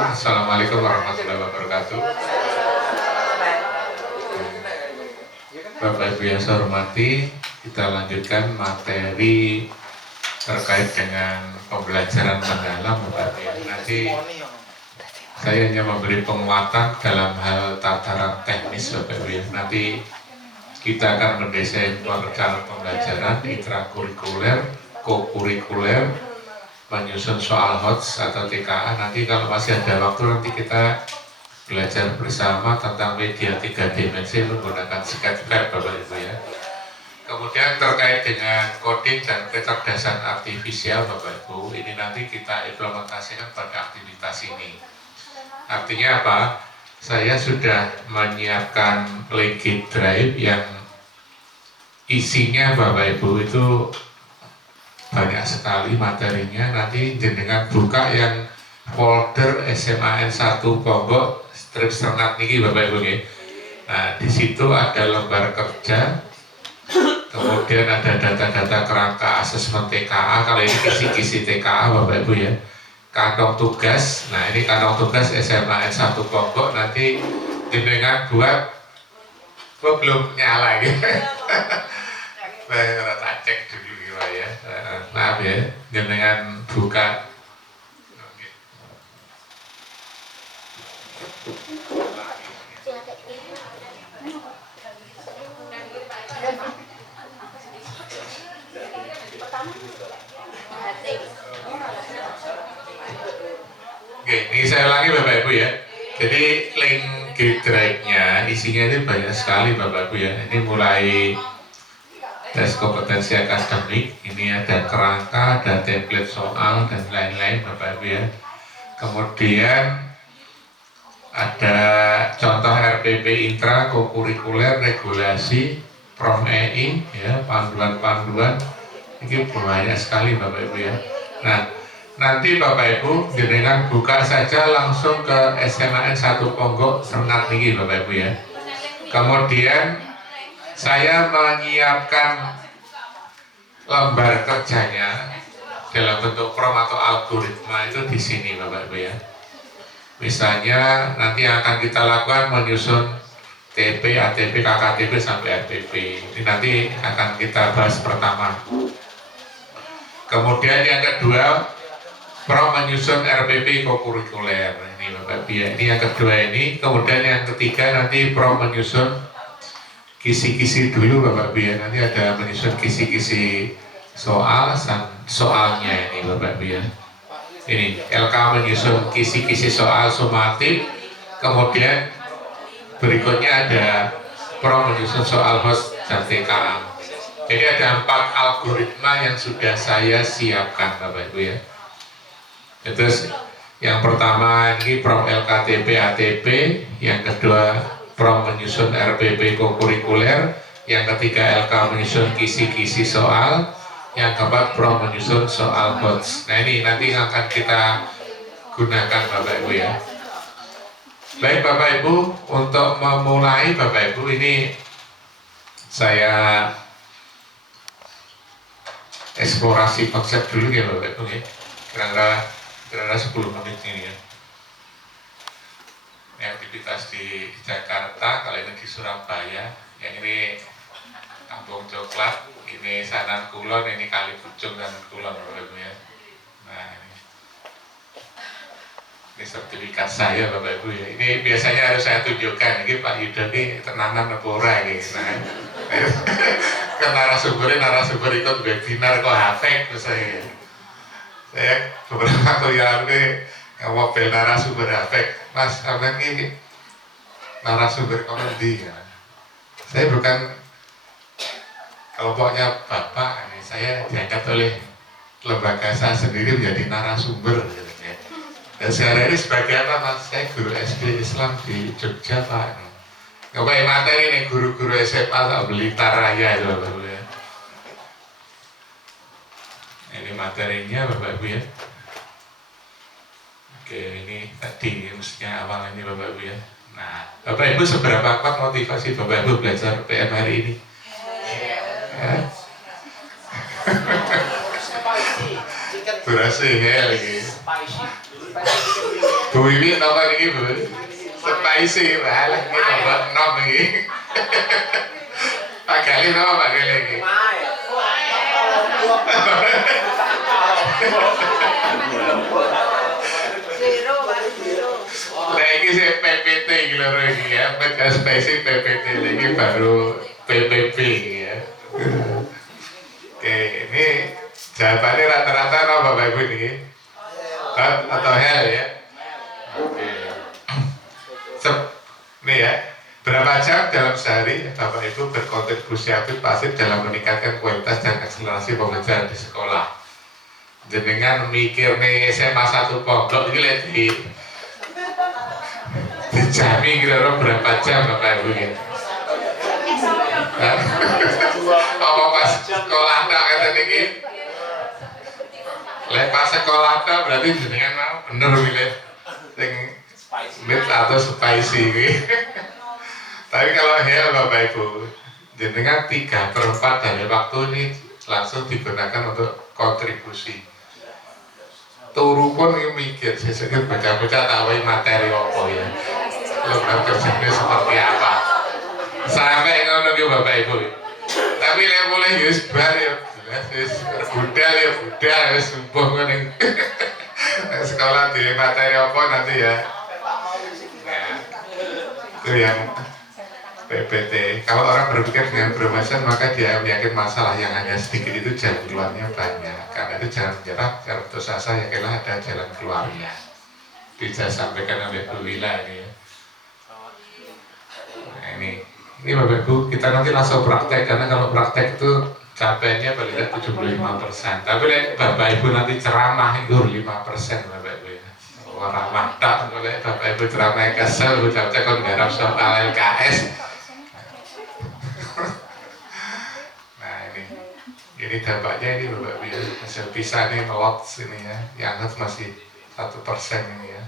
Assalamualaikum warahmatullahi wabarakatuh. Bapak Ibu yang saya hormati, kita lanjutkan materi terkait dengan pembelajaran mendalam Bapak Ibu. Nanti saya hanya memberi penguatan dalam hal tataran teknis Bapak Ibu. Nanti kita akan mendesain perencanaan pembelajaran intrakurikuler, kokurikuler, menyusun soal HOTS atau TKA. Nanti kalau masih ada waktu nanti kita belajar bersama tentang media 3 dimensi menggunakan sketchpad Bapak Ibu ya. Kemudian terkait dengan coding dan kecerdasan artifisial Bapak Ibu, ini nanti kita implementasikan pada aktivitas ini. Artinya apa? Saya sudah menyiapkan link drive yang isinya Bapak Ibu itu banyak sekali materinya. Nanti jenengan buka yang folder SMAN 1 Ponggok strip senat niki Bapak Ibu ya. Nah, di situ ada lembar kerja, kemudian ada data-data kerangka asesmen TKA. Kalau ini kisi-kisi TKA Bapak Ibu ya. Kantong tugas. Nah, ini kantong tugas SMAN 1 Ponggok. Nanti jenengan buat belum nyala gitu. Saya tak cek dulu ya. Maaf ya, dengan buka Oke, ini saya ulangi Bapak Ibu ya. Jadi link drive-nya isinya ini banyak sekali Bapak Ibu ya. Ini mulai tes kompetensi akademik, ini ada kerangka, ada template soal dan lain-lain Bapak Ibu ya. Kemudian ada contoh RPP intra kokurikuler, regulasi, prom EI ya, panduan-panduan. Ini banyak sekali Bapak Ibu ya. Nah, nanti Bapak Ibu jenengan buka saja langsung ke SMAN 1 Ponggok senat niki Bapak Ibu ya. Kemudian saya menyiapkan lembar kerjanya dalam bentuk prom atau algoritma itu di sini Bapak Ibu ya. Misalnya nanti yang akan kita lakukan menyusun TP, ATP, KKTP sampai RTP. Ini nanti akan kita bahas pertama. Kemudian yang kedua, prom menyusun RPP kokurikuler. Ini Bapak Ibu ya. Ini yang kedua ini. Kemudian yang ketiga nanti prom menyusun kisi-kisi dulu Bapak Ibu ya. Nanti ada menyusun kisi-kisi soal soalnya ini Bapak Ibu ya. Ini LK menyusun kisi-kisi soal sumatif. Kemudian berikutnya ada prom menyusun soal HOTS dan TKA. Jadi ada 4 algoritma yang sudah saya siapkan Bapak Ibu ya. Terus yang pertama ini prom LKTP ATP, yang kedua prom menyusun RPP kokurikuler, yang ketiga LK menyusun kisi-kisi soal, yang keempat prom menyusun soal HOTS. Nah ini nanti akan kita gunakan Bapak Ibu ya. Baik Bapak Ibu, untuk memulai Bapak Ibu ini saya eksplorasi konsep dulu ya Bapak Ibu ya. Kira-kira 10 menit ini ya. Ini aktivitas di Jakarta, kalau ini di Surabaya, yang ini Kampung Coklat, ini Sanan Kulon, ini Kali Pucung dan Kulon Bapak Ibu ya. Nah ini sertifikat saya Bapak Ibu ya. Ini biasanya harus saya tunjukkan, ini Pak Yudo ini tenanan nepora gitu. Nah, kan narasumber ikut webinar kok hafek misalnya. Saya beberapa waktu yang lalu mobil narasumber hafek. Mas, sampean ini narasumber komedi ya. Saya bukan kelompoknya Bapak, saya diangkat oleh lembaga saya sendiri menjadi narasumber gitu ya. Dan sehari-hari sebagai apa Mas? Saya guru SD Islam di Jogja Pak. Ngapain materi nih guru-guru SMA tak Blitar Raya itu Bapak Ibu ya. Ini materinya Bapak Ibu ya. Oke, ini tadi mestinya awal ini Bapak Ibu ya. Nah, Bapak Ibu seberapa kuat motivasi Bapak Ibu belajar PM hari ini? Ya. Durasi ya lagi. Bu ini nomor ini Bu spicy malah ini nomor 6 ini Pak Gali nama Pak Gali ini lagi sih PPT gitu lagi ya bekas spicy PPT lagi baru PPP ya oke ini jawabannya rata-rata apa Bapak Ibu nih atau hell ya oke nih ya berapa jam dalam sehari Bapak Ibu berkontribusi aktif pasif dalam meningkatkan kualitas dan akselerasi pembelajaran di sekolah jenengan mikir nih SMA 1 pondok ini lihat dijami kira-kira berapa jam Bapak Ibu gitu apa pas sekolah tak kata ini lepas sekolah tak berarti jenengan mau bener milih yang mid atau spicy gitu tapi kalau hell Bapak Ibu jenengan 3/4 dari waktu ini langsung digunakan untuk kontribusi turu pun ini mikir saya baca-baca tahu materi apa ya lomba kerjanya seperti apa sampai ngono ke Bapak Ibu tapi yang mulai yus bar ya budal ya budal ya subuh kan sekolah di materi apa nanti ya nah, itu yang PPT kalau orang berpikir dengan bermacam maka dia yakin masalah yang hanya sedikit itu jalan keluarnya banyak karena itu jangan menyerah kalau putus asa yakinlah ada jalan keluarnya bisa sampaikan oleh Bu Wila ini ya nah, ini Bapak Ibu kita nanti langsung praktek karena kalau praktek itu capainya paling tidak 75% tapi Bapak Ibu nanti ceramah itu 5% Bapak Ibu ya orang mantap boleh Bapak Ibu ceramah kesel ucapnya kon garap soal LKS nah ini dampaknya ini Bapak Ibu ya hasil PISA ini melot sini ya yang masih 1% ini ya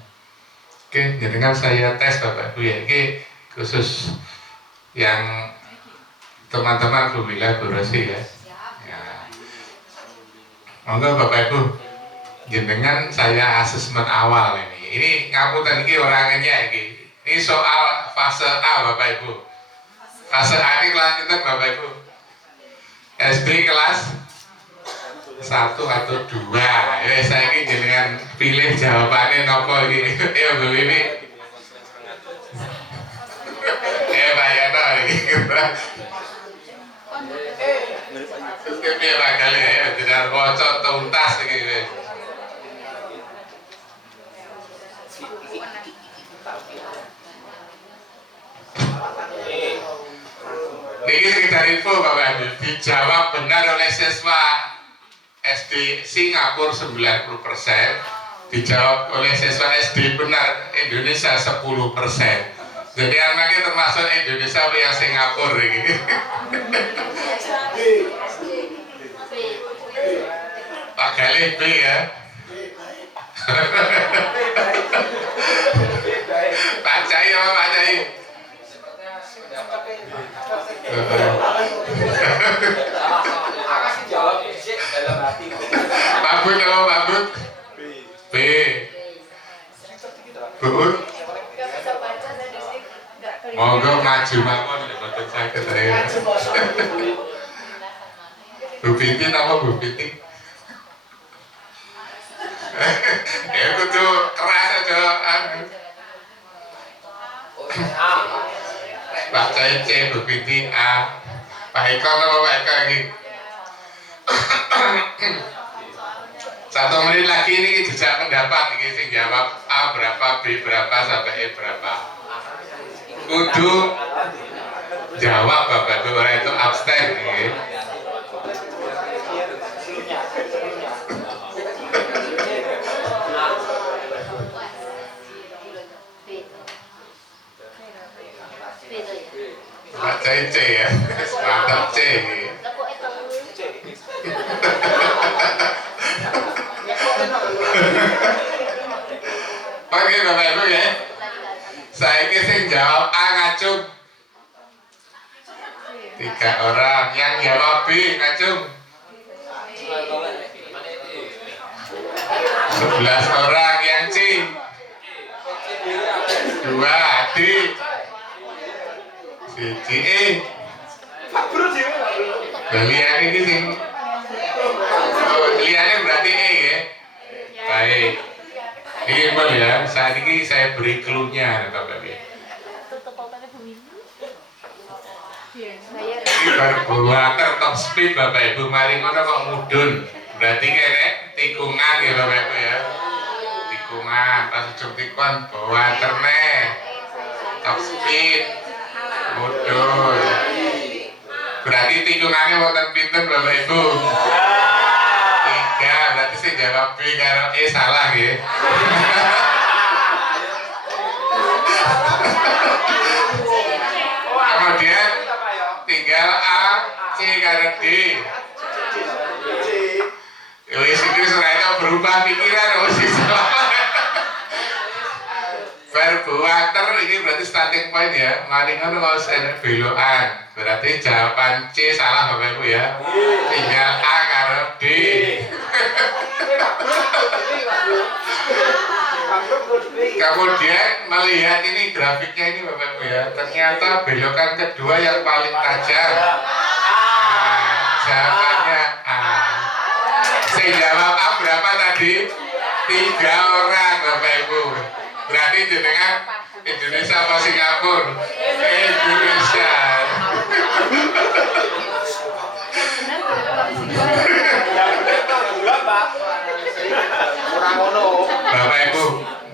oke jadi dengan saya tes Bapak Ibu ya ini khusus yang teman-teman Bu Wila Bu Rosi ya monggo Bapak Ibu jenengan saya asesmen awal ini ngapunten iki orangnya ini soal fase A Bapak Ibu fase A ini kelanjutan Bapak Ibu SD kelas 1 atau 2 ya saya ini jenengan pilih jawabannya nopo iki ya Bu ini Pak Yana ini Pak kali ya tidak bocor tuntas gitu ini sekitar info Bapak Ibu dijawab benar oleh siswa SD Singapura 90% dijawab oleh siswa SD benar Indonesia 10% jadi anaknya termasuk Indonesia yang Singapura gitu Pak Gali B ya Pak Cai apa Pak Cai Pak Bud apa Pak Bud B Bud monggo maju mawon ya boten saged saya Bu Binti apa Bu Binti ya kudu keras aja Pak Cai C Bu Binti A Pak Eko apa Pak Eko ini 1 menit lagi ini jejak pendapat ini sing jawab A berapa B berapa sampai E berapa kudu jawab Bapak Ibu orang itu abstain ini Pak Cai C ya mantap C oke Bapak Ibu ya saya sing jawab A ngacung 3 orang yang jawab B ngacung 11 orang yang C dua adik siji liane ini sing liane berarti ya baik ini Pak ya saat ini saya beri clue-nya Bapak ya ini berbuater top speed Bapak Ibu mari ngono kok mudun berarti kayak tikungan ya Bapak Ibu ya tikungan pas ujung tikun buater top speed mudun berarti tikungannya wonten pinten Bapak Ibu 3 berarti saya jawab B karo E salah ya kemudian tinggal A, C karo D. Wis iki surane berubah pikiran wis iso. Berbuater ini berarti starting point ya. Mari ngono kalau saya belokan. Berarti jawaban C salah Bapak Ibu ya. Tinggal A karo D. Kemudian melihat ini grafiknya ini Bapak Ibu ya, ternyata belokan kedua yang paling tajam. Nah, jawabannya A. Saya jawab A berapa tadi? 3 orang Bapak Ibu. Berarti jenengan Indonesia apa Singapura? Indonesia. Bapak Ibu,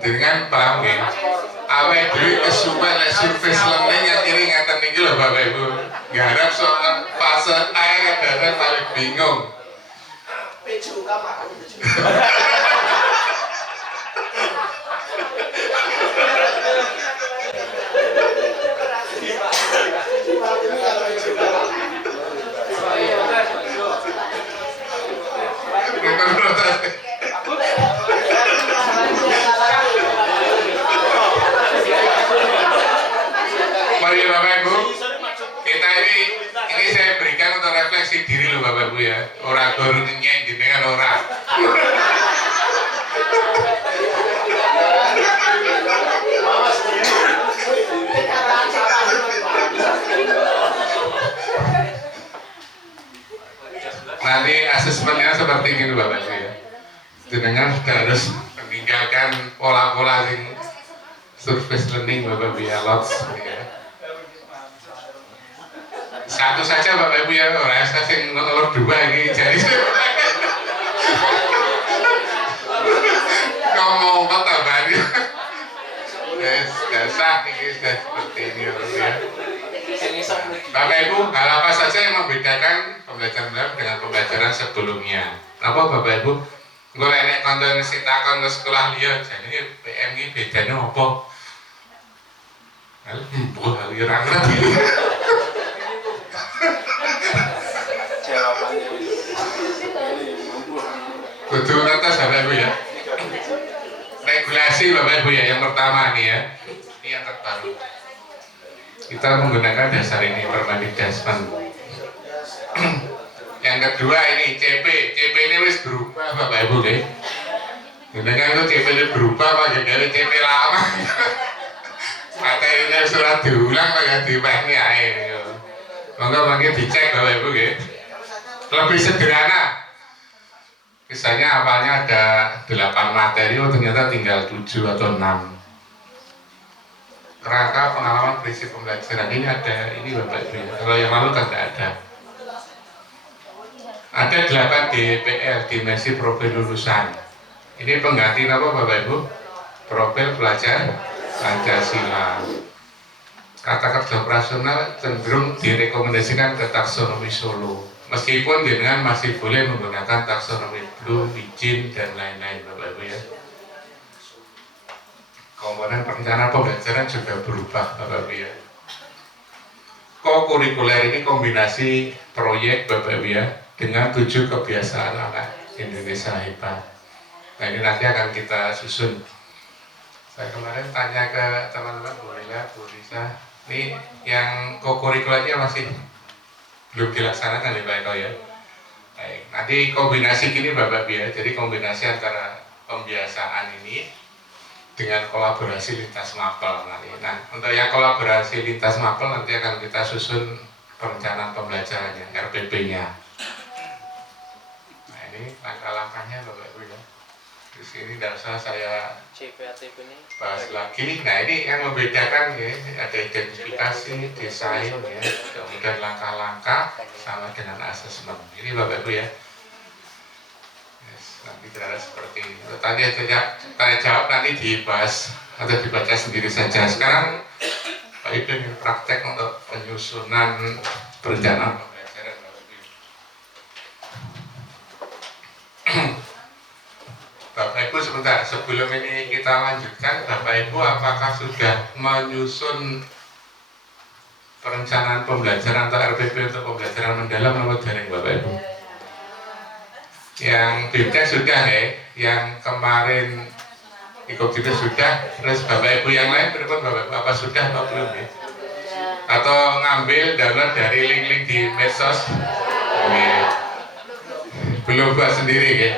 dengan paham ya? Awet dhewe kesuwen lek surface learning yang kiri ngaten niki lho Bapak Ibu. Garap soal fase air kadang paling bingung. Mari Bapak Ibu, kita ini saya berikan untuk refleksi diri loh Bapak Ibu ya. Orang baru nyenyeng jenengan orang. Nanti asesmennya seperti ini Bapak Ibu ya. Jenengan sudah harus meninggalkan pola-pola yang surface learning Bapak Ibu ya, lots ya. Satu saja Bapak Ibu ya, orang yang nomor 2 ini jadi ngomong apa tambahannya dasar ini sudah seperti ini ya. Bapak Ibu, hal apa saja yang membedakan pembelajaran dengan pembelajaran sebelumnya? Apa Bapak Ibu? Gue enek konten sintakon ke sekolah liya, jadi PM ini bedanya apa? Wah, irang lagi. Betul atas Bapak Ibu ya. Regulasi Bapak Ibu ya, yang pertama nih ya. Ini yang terbaru. Kita menggunakan dasar ini Permendikbud Dasman. Yang kedua ini CP ini wis berubah Bapak Ibu ya. Dengan itu CP ini berubah Pak, dari CP lama. Materinya surat diulang Pak, dipahami aja. Monggo dicek Bapak Ibu ya. Lebih sederhana. Misalnya awalnya ada 8 materi, oh ternyata tinggal 7 atau 6. Kerangka pengalaman prinsip pembelajaran ini ada ini Bapak Ibu ya. Kalau yang lalu kan tidak ada. Ada 8 DPL, dimensi profil lulusan. Ini pengganti apa Bapak Ibu? Profil pelajar Pancasila. Kata kerja operasional cenderung direkomendasikan ke taksonomi Solo. Meskipun dengan masih boleh menggunakan taksonomi Bloom, izin dan lain-lain Bapak Ibu ya. Komponen perencanaan pembelajaran juga berubah Bapak Ibu ya. Co-kurikuler ini kombinasi proyek Bapak Ibu ya dengan 7 kebiasaan anak Indonesia hebat. Nah ini nanti akan kita susun. Saya kemarin tanya ke teman-teman Bu Lila, Bu Risa, ini yang co-kurikulernya masih belum dilaksanakan ya Pak Eko ya. Baik, nanti kombinasi gini Bapak Ibu ya. Jadi kombinasi antara pembiasaan ini dengan kolaborasi lintas mapel nanti. Nah, untuk yang kolaborasi lintas mapel nanti akan kita susun perencanaan pembelajarannya, RPP-nya. Nah, ini langkah-langkahnya Bapak Ibu ya. Di sini tidak usah saya bahas lagi. Nah, ini yang membedakan ya, ada identifikasi, desain ya, kemudian langkah-langkah sama dengan asesmen. Ini Bapak Ibu ya. Nanti berada seperti ini. Tanya jawab nanti dibahas atau dibaca sendiri saja. Sekarang Pak Ibu ingin praktek untuk penyusunan perencanaan pembelajaran Bapak Ibu. Bapak Ibu sebentar, sebelum ini kita lanjutkan, Bapak Ibu apakah sudah menyusun perencanaan pembelajaran atau RPP untuk pembelajaran mendalam atau daring Bapak Ibu? Yang BIMTEK sudah ya, yang kemarin ikut itu sudah, terus Bapak Ibu yang lain berikut Bapak Ibu apa sudah atau belum ya? Atau ngambil download dari link-link di medsos? Belum buat sendiri ya?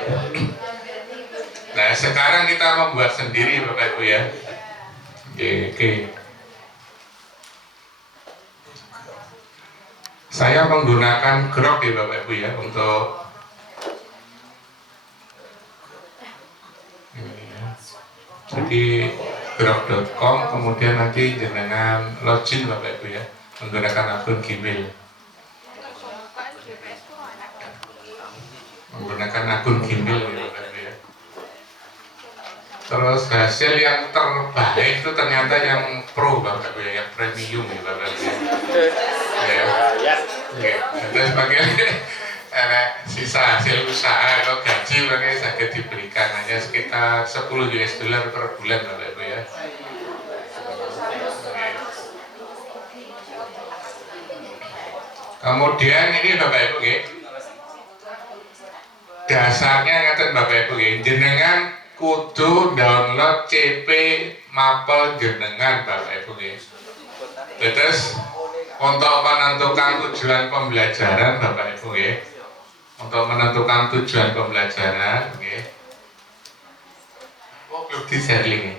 Nah sekarang kita membuat sendiri Bapak Ibu ya. Oke. Saya menggunakan Grok ya Bapak Ibu ya untuk jadi grok.com, kemudian nanti jenengan login Bapak Ibu ya menggunakan akun Gmail. Menggunakan akun Gmail ya Bapak Ibu ya. Terus hasil yang terbaik itu ternyata yang pro Bapak Ibu ya, yang premium ya Bapak Ibu ya. Terus bagaimana sisa hasil usaha atau gaji makanya sakit diberikan hanya sekitar 10 US dollar per bulan Bapak Ibu ya. Kemudian ini Bapak Ibu ya, dasarnya ngaten Bapak Ibu ya, jenengan kudu download CP mapel jenengan Bapak Ibu ya. Terus untuk menentukan tujuan pembelajaran Bapak Ibu ya, untuk menentukan tujuan pembelajaran ya. Oh belum di sharing ya.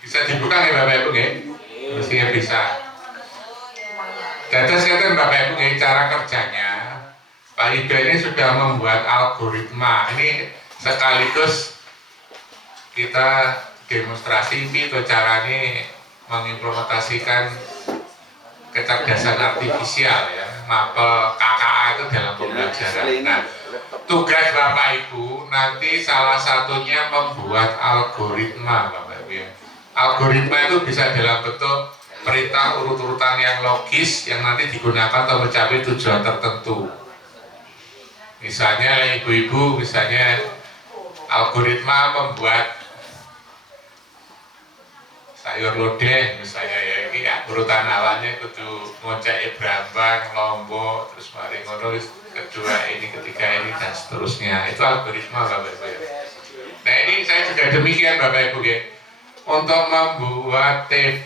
Bisa dibuka nih Bapak Ibu ya? Mestinya bisa. Dados ngeten Bapak Ibu ya, cara kerjanya Pak Ida ini sudah membuat algoritma. Ini sekaligus kita demonstrasi itu caranya mengimplementasikan kecerdasan artifisial ya, mapel KKA itu dalam pembelajaran. Nah, tugas Bapak Ibu nanti salah satunya membuat algoritma Bapak Ibu ya. Algoritma itu bisa dalam bentuk perintah urut-urutan yang logis yang nanti digunakan untuk mencapai tujuan tertentu. Misalnya ibu-ibu misalnya algoritma membuat sayur lodeh misalnya ya, ini ya, urutan awalnya kudu ngocek brambang, lombok, terus mari ngono kedua ini, ketiga ini dan seterusnya. Itu algoritma Bapak Ibu ya. Nah ini saya juga demikian Bapak Ibu ya. Untuk membuat TP,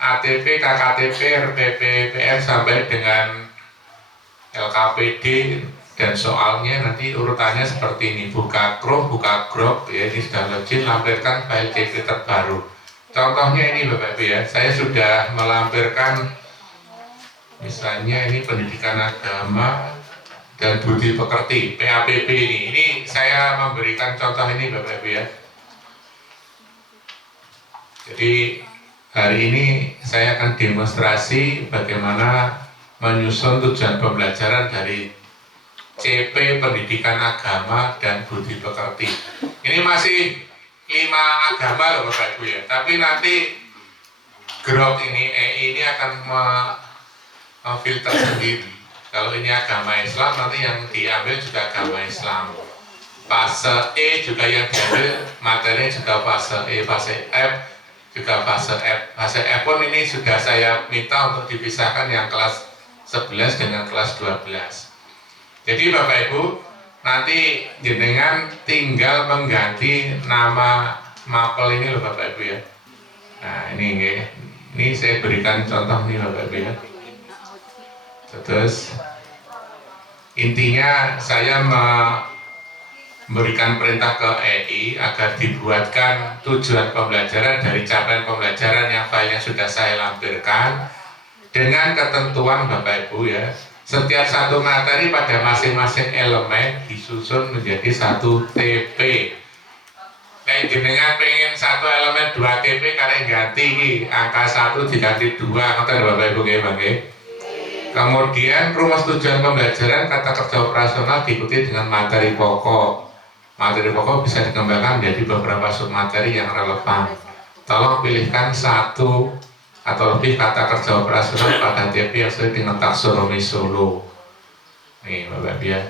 ATP, KKTP, RPP, PR sampai dengan LKPD dan soalnya nanti urutannya seperti ini, buka Grok ya, ini sudah login, lampirkan file TP terbaru. Contohnya ini Bapak Ibu ya, saya sudah melampirkan misalnya ini pendidikan agama dan budi pekerti, PAPP ini saya memberikan contoh ini Bapak Ibu ya. Jadi hari ini saya akan demonstrasi bagaimana menyusun tujuan pembelajaran dari CP pendidikan agama dan budi pekerti. Ini masih 5 agama loh Bapak Ibu ya. Tapi nanti Grok ini akan memfilter sendiri. Kalau ini agama Islam nanti yang diambil juga agama Islam. Fase E juga yang diambil materinya juga fase E, fase F juga fase F. Fase F pun ini sudah saya minta untuk dipisahkan yang kelas 11 dengan kelas 12. Jadi Bapak Ibu, nanti jenengan tinggal mengganti nama mapel ini loh Bapak Ibu ya. Nah ini saya berikan contoh nih Bapak Ibu ya. Terus intinya saya memberikan perintah ke EI agar dibuatkan tujuan pembelajaran dari capaian pembelajaran yang filenya sudah saya lampirkan dengan ketentuan Bapak Ibu ya. Setiap satu materi pada masing-masing elemen disusun menjadi satu TP. Kayak jenengan pengen satu elemen 2 TP kalian ganti angka 1 diganti 2, ngoten Bapak Ibu nggih. Kemudian rumus tujuan pembelajaran kata kerja operasional diikuti dengan materi pokok. Materi pokok bisa dikembangkan menjadi beberapa submateri yang relevan. Tolong pilihkan satu atau lebih kata kerja operasional pada TP yang sesuai dengan taksonomi Solo. Nih Bapak Ibu ya.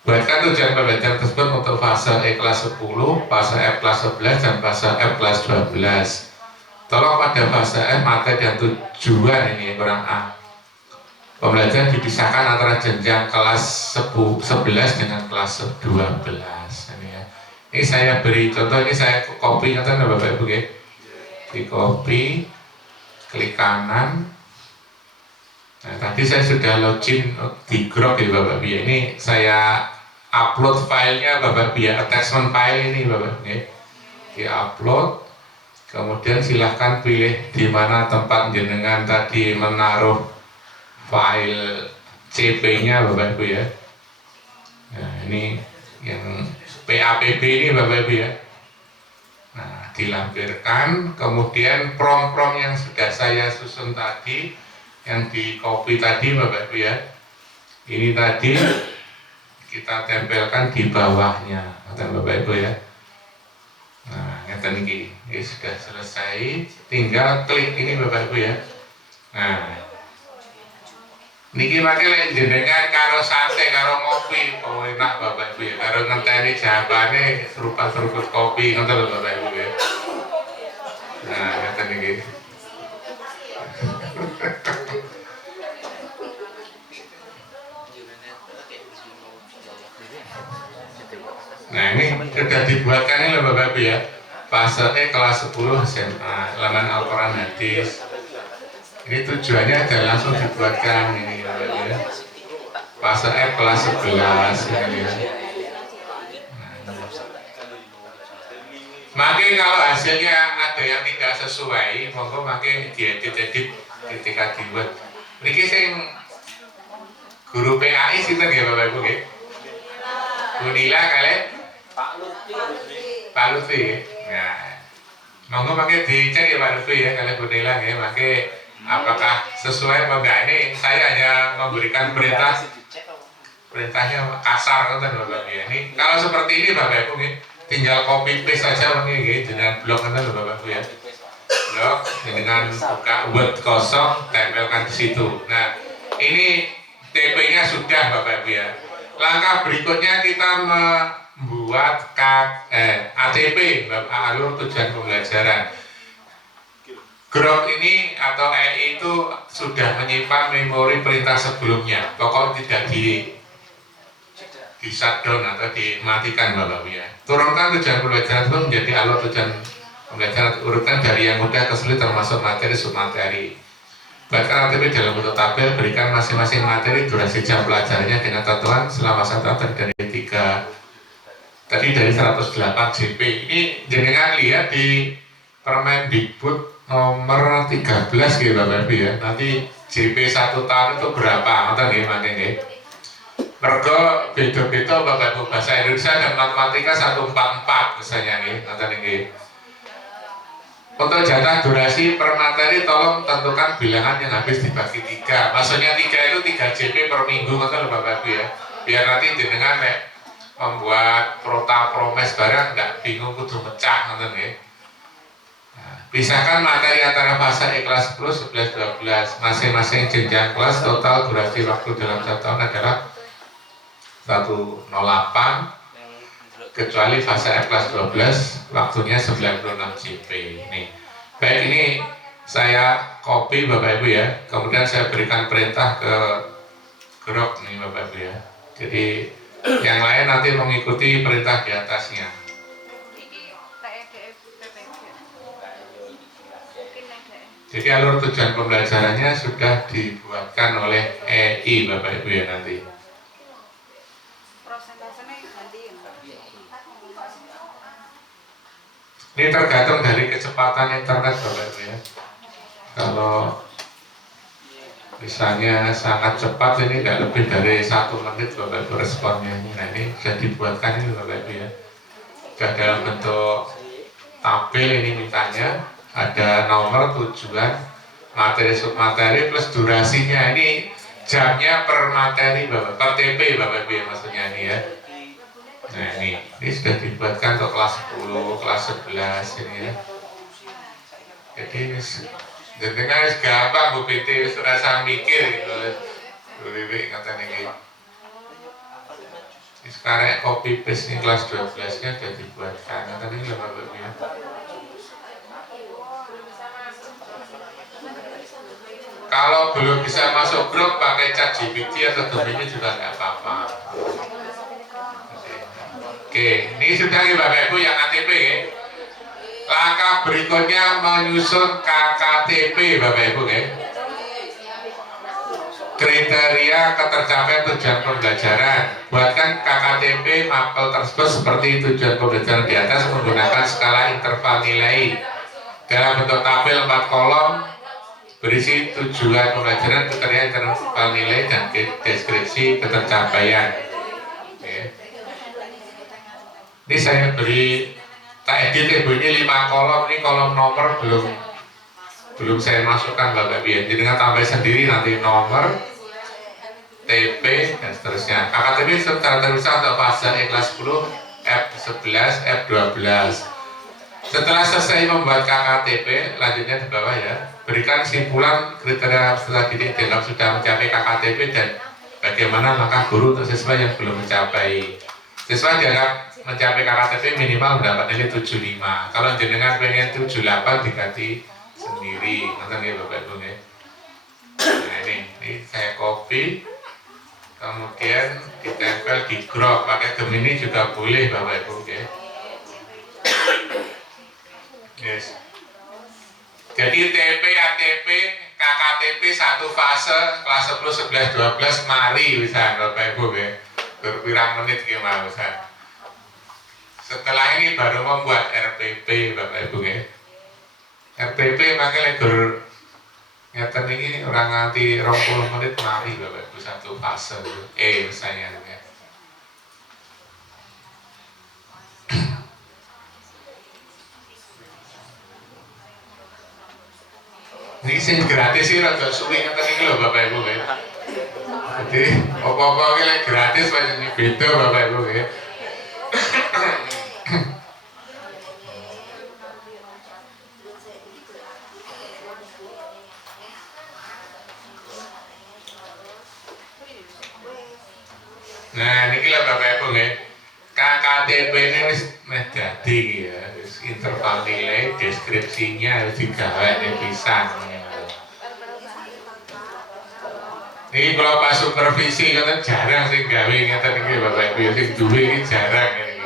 Buatkan tujuan pembelajaran tersebut untuk fase E kelas 10, fase F kelas 11, dan fase F kelas 12. Tolong pada fase F materi dan tujuan ini kurang A. Pembelajaran dipisahkan antara jenjang kelas 11 dengan kelas 12 ini ya. Ini saya beri contoh, ini saya copy kata Bapak Ibu ya. Di copy, klik kanan. Nah, tadi saya sudah login di Grok ya Bapak Ibu ya. Ini saya upload filenya Bapak Ibu ya, attachment file ini Bapak Ibu ya. Di upload, kemudian silahkan pilih di mana tempat jenengan tadi menaruh file CP-nya Bapak Ibu ya. Nah ini yang PAPB ini Bapak Ibu ya. Nah dilampirkan, kemudian prom-prom yang sudah saya susun tadi, yang di copy tadi Bapak Ibu ya. Ini tadi kita tempelkan di bawahnya, Bapak Ibu ya. Nah ini sudah selesai, tinggal klik ini Bapak Ibu ya. Nah niki makai jenengan karo sate karo kopi, oh enak Bapak Ibu ya. Karo ngenteni jabane seruput kopi, ngoten lho Bapak Ibu ya. Nah, ngeten niki. Nah, ini sudah dibuatkan ini lho Bapak Ibu ya. Fase E kelas 10 SMA, halaman Al-Quran hadis. Ini tujuannya adalah langsung dibuatkan ini ya. Fase F kelas 11 ini ya. Makin kalau hasilnya ada yang tidak sesuai, monggo makin diedit ketika dibuat. Niki sing guru PAI sinten nggih Bapak Ibu nggih? Bu Nila kalian? Pak Lutfi. Nah, monggo makin dicek ya Pak Lutfi ya kalian Bu Nila nggih, makin apakah sesuai apa enggak. Ini saya hanya memberikan perintahnya kasar kan Bapak ya. Ini kalau seperti ini Bapak Ibu nih, tinggal copy paste saja nih dengan blok kan Bapak Ibu ya. Blok dengan buka Word kosong, tempelkan di situ. Nah ini TP-nya sudah Bapak Ibu ya. Langkah berikutnya kita membuat ATP, alur tujuan pembelajaran. Grok ini atau EI itu sudah menyimpan memori perintah sebelumnya. Pokok tidak di shutdown atau dimatikan Bapak Ibu ya. Turunkan tujuan pembelajaran itu menjadi alur tujuan pembelajaran, urutkan dari yang mudah ke sulit termasuk materi submateri. Buatkan ATP dalam bentuk tabel, berikan masing-masing materi durasi jam pelajarannya dengan tentuan selama 1 tahun dari 108 JP. Ini jenengan lihat di Permendikbud nomor 13 gitu Bapak Ibu ya. Nanti JP 1 tahun itu berapa? Ngoten nggih mangke nggih. Mergo beda-beda Bapak Ibu, bahasa Indonesia dan matematika 144 misalnya nggih, ngoten nggih. Untuk jatah durasi per materi tolong tentukan bilangan yang habis dibagi 3. Maksudnya 3 itu 3 JP per minggu ngoten lho Bapak Ibu ya. Biar nanti jenengan membuat prota promes barang enggak bingung kudu mecah ngoten nggih. Pisahkan materi antara fase E kelas 10, 11, 12. Masing-masing jenjang kelas total durasi waktu dalam 1 tahun adalah 108, kecuali fase F kelas 12 waktunya 96 JP. Nih, baik, ini saya copy Bapak Ibu ya. Kemudian saya berikan perintah ke Grok nih Bapak Ibu ya. Jadi Yang lain nanti mengikuti perintah di atasnya. Jadi alur tujuan pembelajarannya sudah dibuatkan oleh EI Bapak Ibu ya nanti. Ini tergantung dari kecepatan internet Bapak Ibu ya. Kalau misalnya sangat cepat ini nggak lebih dari 1 menit Bapak Ibu responnya. Nah ini sudah dibuatkan ini Bapak Ibu ya. Sudah dalam bentuk tabel ini mintanya. Ada nomor, tujuan, materi submateri plus durasinya. Ini jamnya per materi Bapak, per TP Bapak Ibu ya maksudnya ini ya. Nah ini sudah dibuatkan untuk kelas 10, kelas 11 ini ya. Jadi ini kan gampang Bu PT, sudah saya mikir gitu. Bu Bibi kata ini. Sekarang copy paste ini kelas 12 nya sudah dibuatkan. Kata ini Bapak Ibu ya. Kalau belum bisa masuk grup pakai ChatGPT atau Gemini juga nggak apa-apa. Oke, ini sudah nih Bapak Ibu yang KTP ya. Langkah berikutnya menyusun KKTP Bapak Ibu ya. Kriteria ketercapaian tujuan pembelajaran. Buatkan KKTP mapel tersebut seperti tujuan pembelajaran di atas menggunakan skala interval nilai dalam bentuk tabel 4 kolom. Berisi tujuan pembelajaran, kriteria interval nilai, dan deskripsi ketercapaian. Oke. Ini saya beri tak edit Ibu ini 5 kolom. Ini kolom nomor belum saya masukkan Bapak Ibu. Jadi dengan tambah sendiri nanti nomor, TP dan seterusnya. KKTP secara terpisah untuk fase kelas 10, F11, F12. Setelah selesai membuat KKTP, lanjutnya di bawah ya, berikan kesimpulan kriteria peserta didik dianggap sudah mencapai KKTP dan bagaimana langkah guru untuk siswa yang belum mencapai. Siswa dianggap mencapai KKTP minimal mendapat nilai 75. Kalau jenengan pengen 78 diganti sendiri, nonton ya Bapak Ibu ya. Nah ini saya copy, kemudian ditempel di Grok, pakai Gemini juga boleh Bapak Ibu ya. Yes. Jadi TP, ATP, KKTP satu fase kelas 10, 11, 12 mari bisa Bapak Ibu ya. Berpirang menit gimana bisa. Setelah ini baru membuat RPP Bapak Ibu ya. RPP makanya legur ngeten ini orang nganti 20 menit mari Bapak Ibu satu fase misalnya ya. Ini sih gratis sih rada suwi ngeten iki lho Bapak Ibu ya. Jadi apa-apa iki gratis pancen beda Bapak Ibu ya. Nah, ini lah Bapak Ibu ya. KKTP ini wis dadi ya, interval nilai, deskripsinya harus digawe pisan. Ini kalau Pak Supervisi kan jarang sih gawe ngeten iki Bapak Ibu, sing duwe iki jarang ini.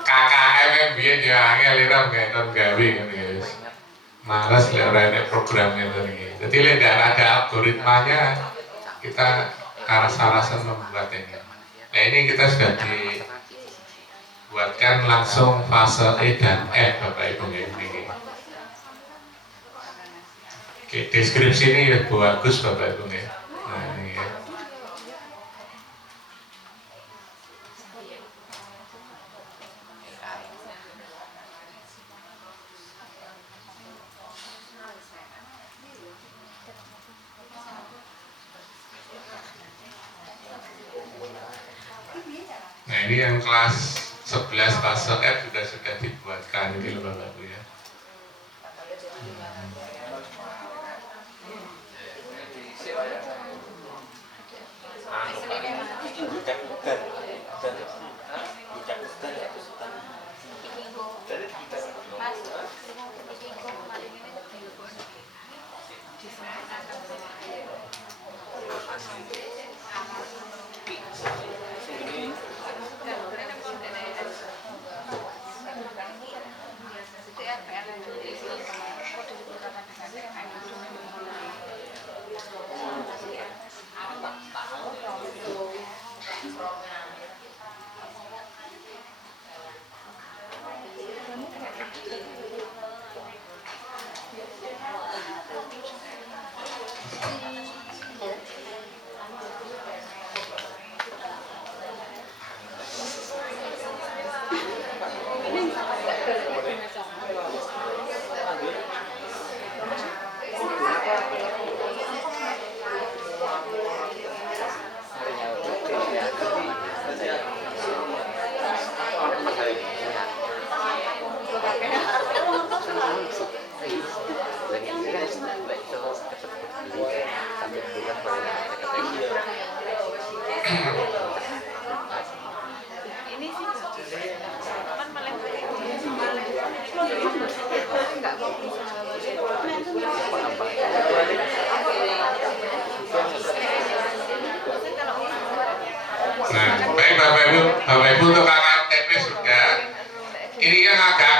KKM yang biyen ya angel ira ngeten gawe ngene ya. Males lek ora enek program ngeten iki. Dadi lek ada algoritmanya kita aras-arasan membuat ini. Nah ini kita sudah dibuatkan langsung fase E dan F Bapak Ibu ini. Oke, deskripsi ini ya bagus Bapak Ibu ya. Nah ini ya. Nah ini yang kelas 11 fase F juga sudah dibuatkan ini loh Bapak Ibu ya.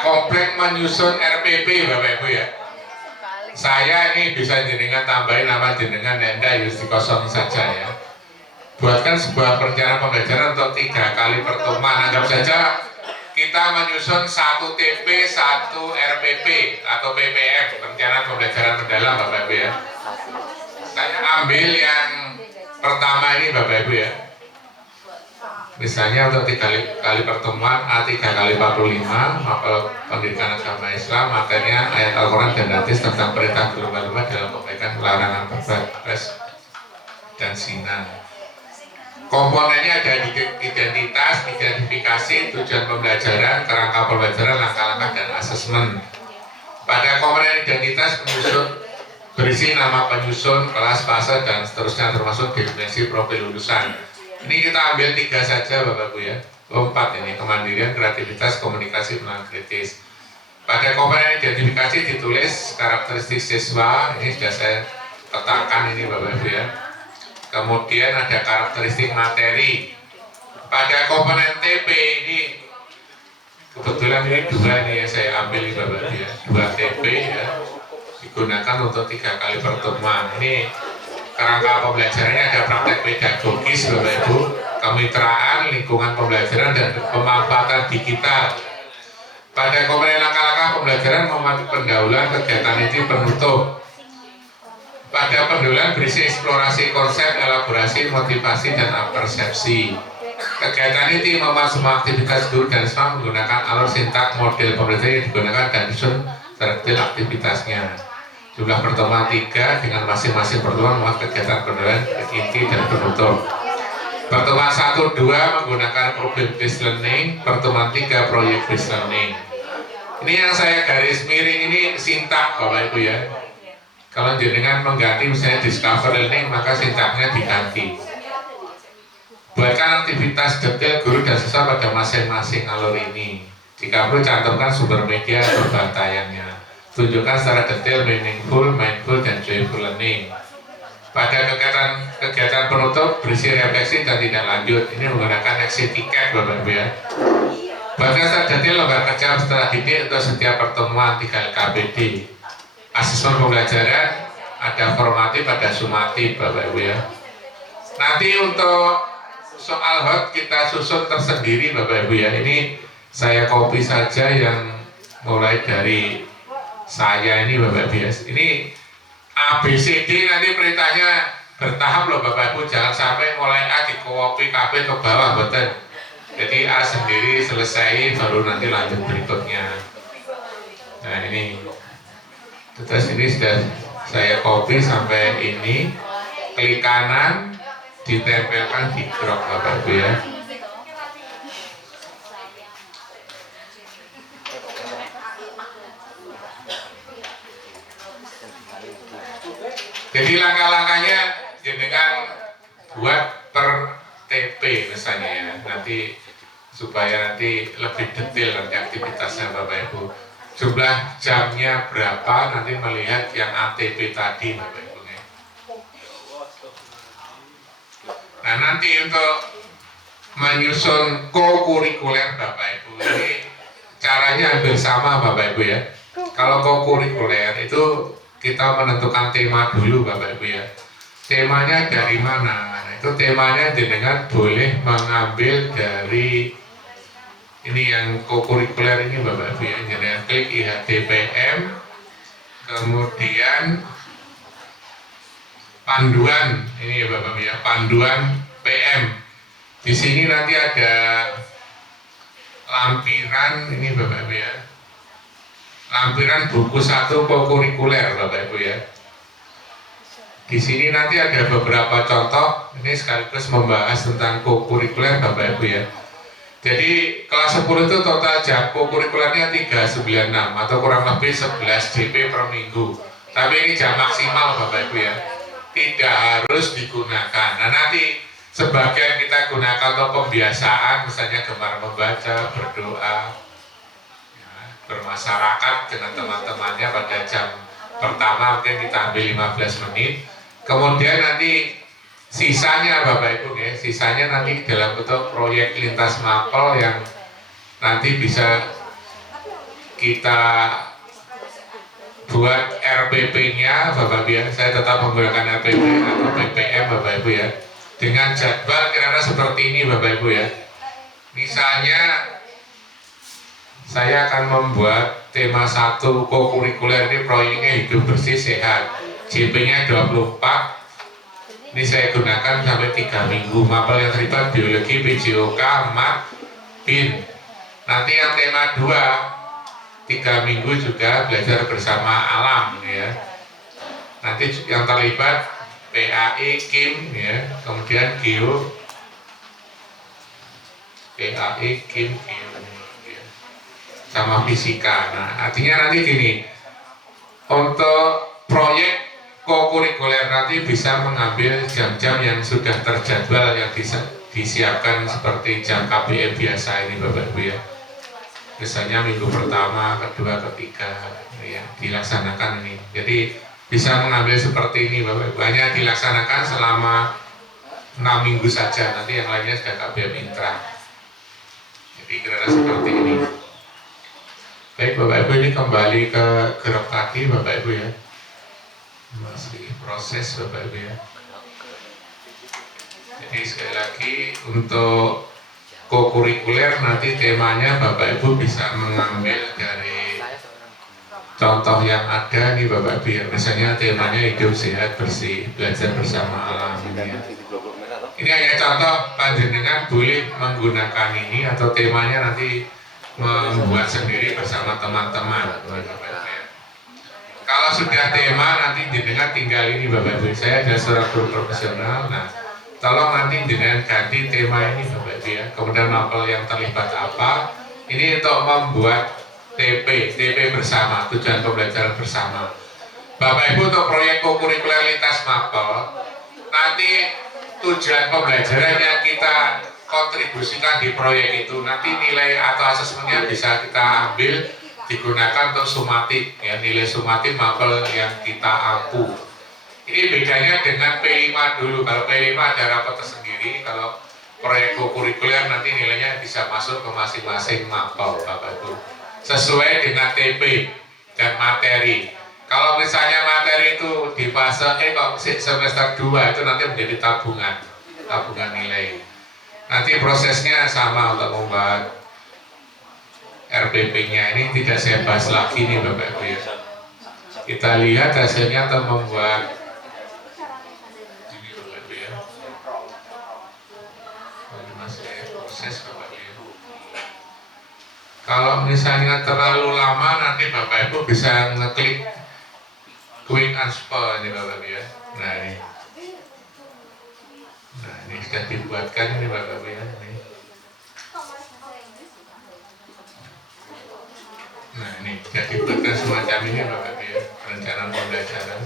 komplek menyusun RPP Bapak Ibu ya. Saya ini bisa jenengan tambahin nama jenengan Nenda Yusti kosong saja ya. Buatkan sebuah perencanaan pembelajaran untuk 3 kali pertemuan. Anggap saja kita menyusun 1 TP, 1 RPP atau PPM, perencanaan pembelajaran mendalam Bapak Ibu ya. Saya ambil yang pertama ini Bapak Ibu ya. Misalnya untuk 3 kali pertemuan A3 kali 45 mapel pendidikan agama Islam, materinya ayat Al-Quran dan hadis tentang perintah berlomba-lomba dalam kebaikan, larangan berbalas dan zina. Komponennya ada identitas, identifikasi, tujuan pembelajaran, kerangka pembelajaran, langkah-langkah dan asesmen. Pada komponen identitas penyusun berisi nama penyusun, kelas, fase dan seterusnya termasuk definisi profil lulusan. Ini kita ambil 3 saja Bapak Ibu ya. 4 ini, kemandirian, kreativitas, komunikasi, pelan kritis. Pada komponen identifikasi ditulis karakteristik siswa, ini sudah saya letakkan ini Bapak Ibu ya. Kemudian ada karakteristik materi. Pada komponen TP ini kebetulan ini 2 nih yang saya ambil ini Bapak Ibu ya. 2 TP ya. Digunakan untuk 3 kali pertemuan. Ini kerangka pembelajarannya ada praktek pedagogis Bapak Ibu, kemitraan, lingkungan pembelajaran dan pemanfaatan digital. Pada komponen langkah-langkah pembelajaran memanfaatkan pendahuluan kegiatan ini penutup. Pada pendahuluan berisi eksplorasi konsep, elaborasi, motivasi dan persepsi. Kegiatan ini memuat semua aktivitas guru dan siswa menggunakan alur sintak model pembelajaran yang digunakan dan disusun terdetail aktivitasnya. Jumlah pertemuan 3 dengan masing-masing pertemuan memuat kegiatan pendahuluan, inti dan penutup. Pertemuan 1-2 menggunakan problem based learning, pertemuan 3 proyek based learning. Ini yang saya garis miring ini sintak Bapak Ibu ya. Kalau jenengan mengganti misalnya discover learning maka sintaknya diganti. Buatkan aktivitas detail guru dan siswa pada masing-masing alur ini. Jika perlu cantumkan sumber media atau bantaiannya. Tunjukkan secara detail meaningful, mindful, dan joyful learning. Pada kegiatan penutup berisi refleksi dan tindak lanjut. Ini menggunakan exit ticket Bapak Ibu ya. Buatkan secara detail lembar kerja setelah didik untuk setiap pertemuan 3 KBD. Asesmen pembelajaran ada formatif, ada sumatif Bapak Ibu ya. Nanti untuk soal hot kita susun tersendiri Bapak Ibu ya. Ini saya copy saja yang mulai dari saya ini Bapak Ibu ya. Ini ABCD nanti perintahnya bertahap loh Bapak Ibu. Jangan sampai mulai A di copy KB ke bawah betul. Jadi A sendiri selesai baru nanti lanjut berikutnya. Nah ini terus ini sudah saya copy sampai ini. Klik kanan ditempelkan di drop Bapak Ibu ya. Jadi langkah-langkahnya jenengan buat per TP misalnya ya, nanti supaya nanti lebih detail nanti aktivitasnya Bapak Ibu. Jumlah jamnya berapa nanti melihat yang ATP tadi Bapak Ibu. Nah nanti untuk menyusun co-kurikuler Bapak Ibu ini caranya hampir sama Bapak Ibu ya. Kalau co-kurikuler itu kita menentukan tema dulu Bapak Ibu ya. Temanya dari mana? Nah, itu temanya jenengan boleh mengambil dari ini yang co-kurikuler ini Bapak Ibu ya. Jenengan klik IHDPM, kemudian panduan ini ya Bapak Ibu ya, panduan PM. Di sini nanti ada lampiran ini Bapak Ibu ya. Lampiran buku 1 co-kurikuler Bapak Ibu ya. Di sini nanti ada beberapa contoh, ini sekaligus membahas tentang co-kurikuler Bapak Ibu ya. Jadi kelas 10 itu total jam co-kurikulernya 396 atau kurang lebih 11 DP per minggu. Tapi ini jam maksimal Bapak Ibu ya. Tidak harus digunakan. Nah nanti sebagian kita gunakan untuk pembiasaan, misalnya gemar membaca, berdoa, bermasyarakat dengan teman-temannya pada jam pertama mungkin kita ambil 15 menit. Kemudian nanti sisanya Bapak Ibu ya, sisanya nanti dalam bentuk proyek lintas mapel yang nanti bisa kita buat RPP-nya Bapak Ibu ya, saya tetap menggunakan RPP atau PPM Bapak Ibu ya, dengan jadwal kira-kira seperti ini Bapak Ibu ya. Misalnya saya akan membuat tema 1 kokurikuler, ini proyeknya hidup bersih sehat, JP-nya 24. Ini saya gunakan sampai 3 minggu. Mapel yang terlibat biologi, PJOK, MAT, BIN. Nanti yang tema 2 3 minggu juga belajar bersama alam ya. Nanti yang terlibat PAI, KIM ya, kemudian Geo, PAI, KIM, Geo ya, sama fisika. Nah, artinya nanti gini, untuk proyek kokurikuler nanti bisa mengambil jam-jam yang sudah terjadwal, yang disiapkan seperti jam KBM biasa ini Bapak Ibu ya. Misalnya minggu pertama, kedua, ketiga ya, dilaksanakan ini. Jadi bisa mengambil seperti ini Bapak Ibu. Hanya dilaksanakan selama 6 minggu saja, nanti yang lainnya sudah KBM intra. Jadi kira-kira seperti ini. Baik Bapak Ibu, ini kembali ke gerak kaki Bapak Ibu ya. Masih proses Bapak Ibu ya. Jadi sekali lagi untuk kokurikuler nanti temanya Bapak Ibu bisa mengambil dari contoh yang ada nih Bapak Ibu ya. Misalnya temanya hidup sehat bersih, belajar bersama alam ini ya. Ini hanya contoh, panjenengan boleh menggunakan ini atau temanya nanti membuat sendiri bersama teman-teman Bapak Ibu ya. Kalau sudah tema nanti jenengan tinggal ini Bapak Ibu, saya ada surat guru profesional. Nah, tolong nanti jenengan ganti tema ini Bapak Ibu ya. Kemudian mapel yang terlibat apa? Ini untuk membuat TP bersama, tujuan pembelajaran bersama. Bapak Ibu untuk proyek kokurikuler lintas mapel, nanti tujuan pembelajaran yang kita kontribusikan di proyek itu, nanti nilai atau asesmennya bisa kita ambil digunakan untuk sumatif ya, nilai sumatif mapel yang kita ampu. Ini bedanya dengan P5 dulu. Kalau P5 ada rapat tersendiri, kalau proyek kokurikuler nanti nilainya bisa masuk ke masing-masing mapel Bapak Ibu sesuai dengan TP dan materi. Kalau misalnya materi itu di fase kok semester 2 itu nanti menjadi tabungan nilai. Nanti prosesnya sama untuk membuat RPP-nya ini tidak saya bahas lagi nih Bapak Ibu ya. Kita lihat hasilnya atau membuat ini Bapak Ibu ya. Masih proses Bapak Ibu. Kalau misalnya terlalu lama nanti Bapak Ibu bisa ngeklik quick answer ini Bapak Ibu ya. Nah ini sudah dibuatkan ini Bapak Ibu ya. Nah ini jadi buatkan semacam ini Bapak Ibu ya, rencana pembelajaran.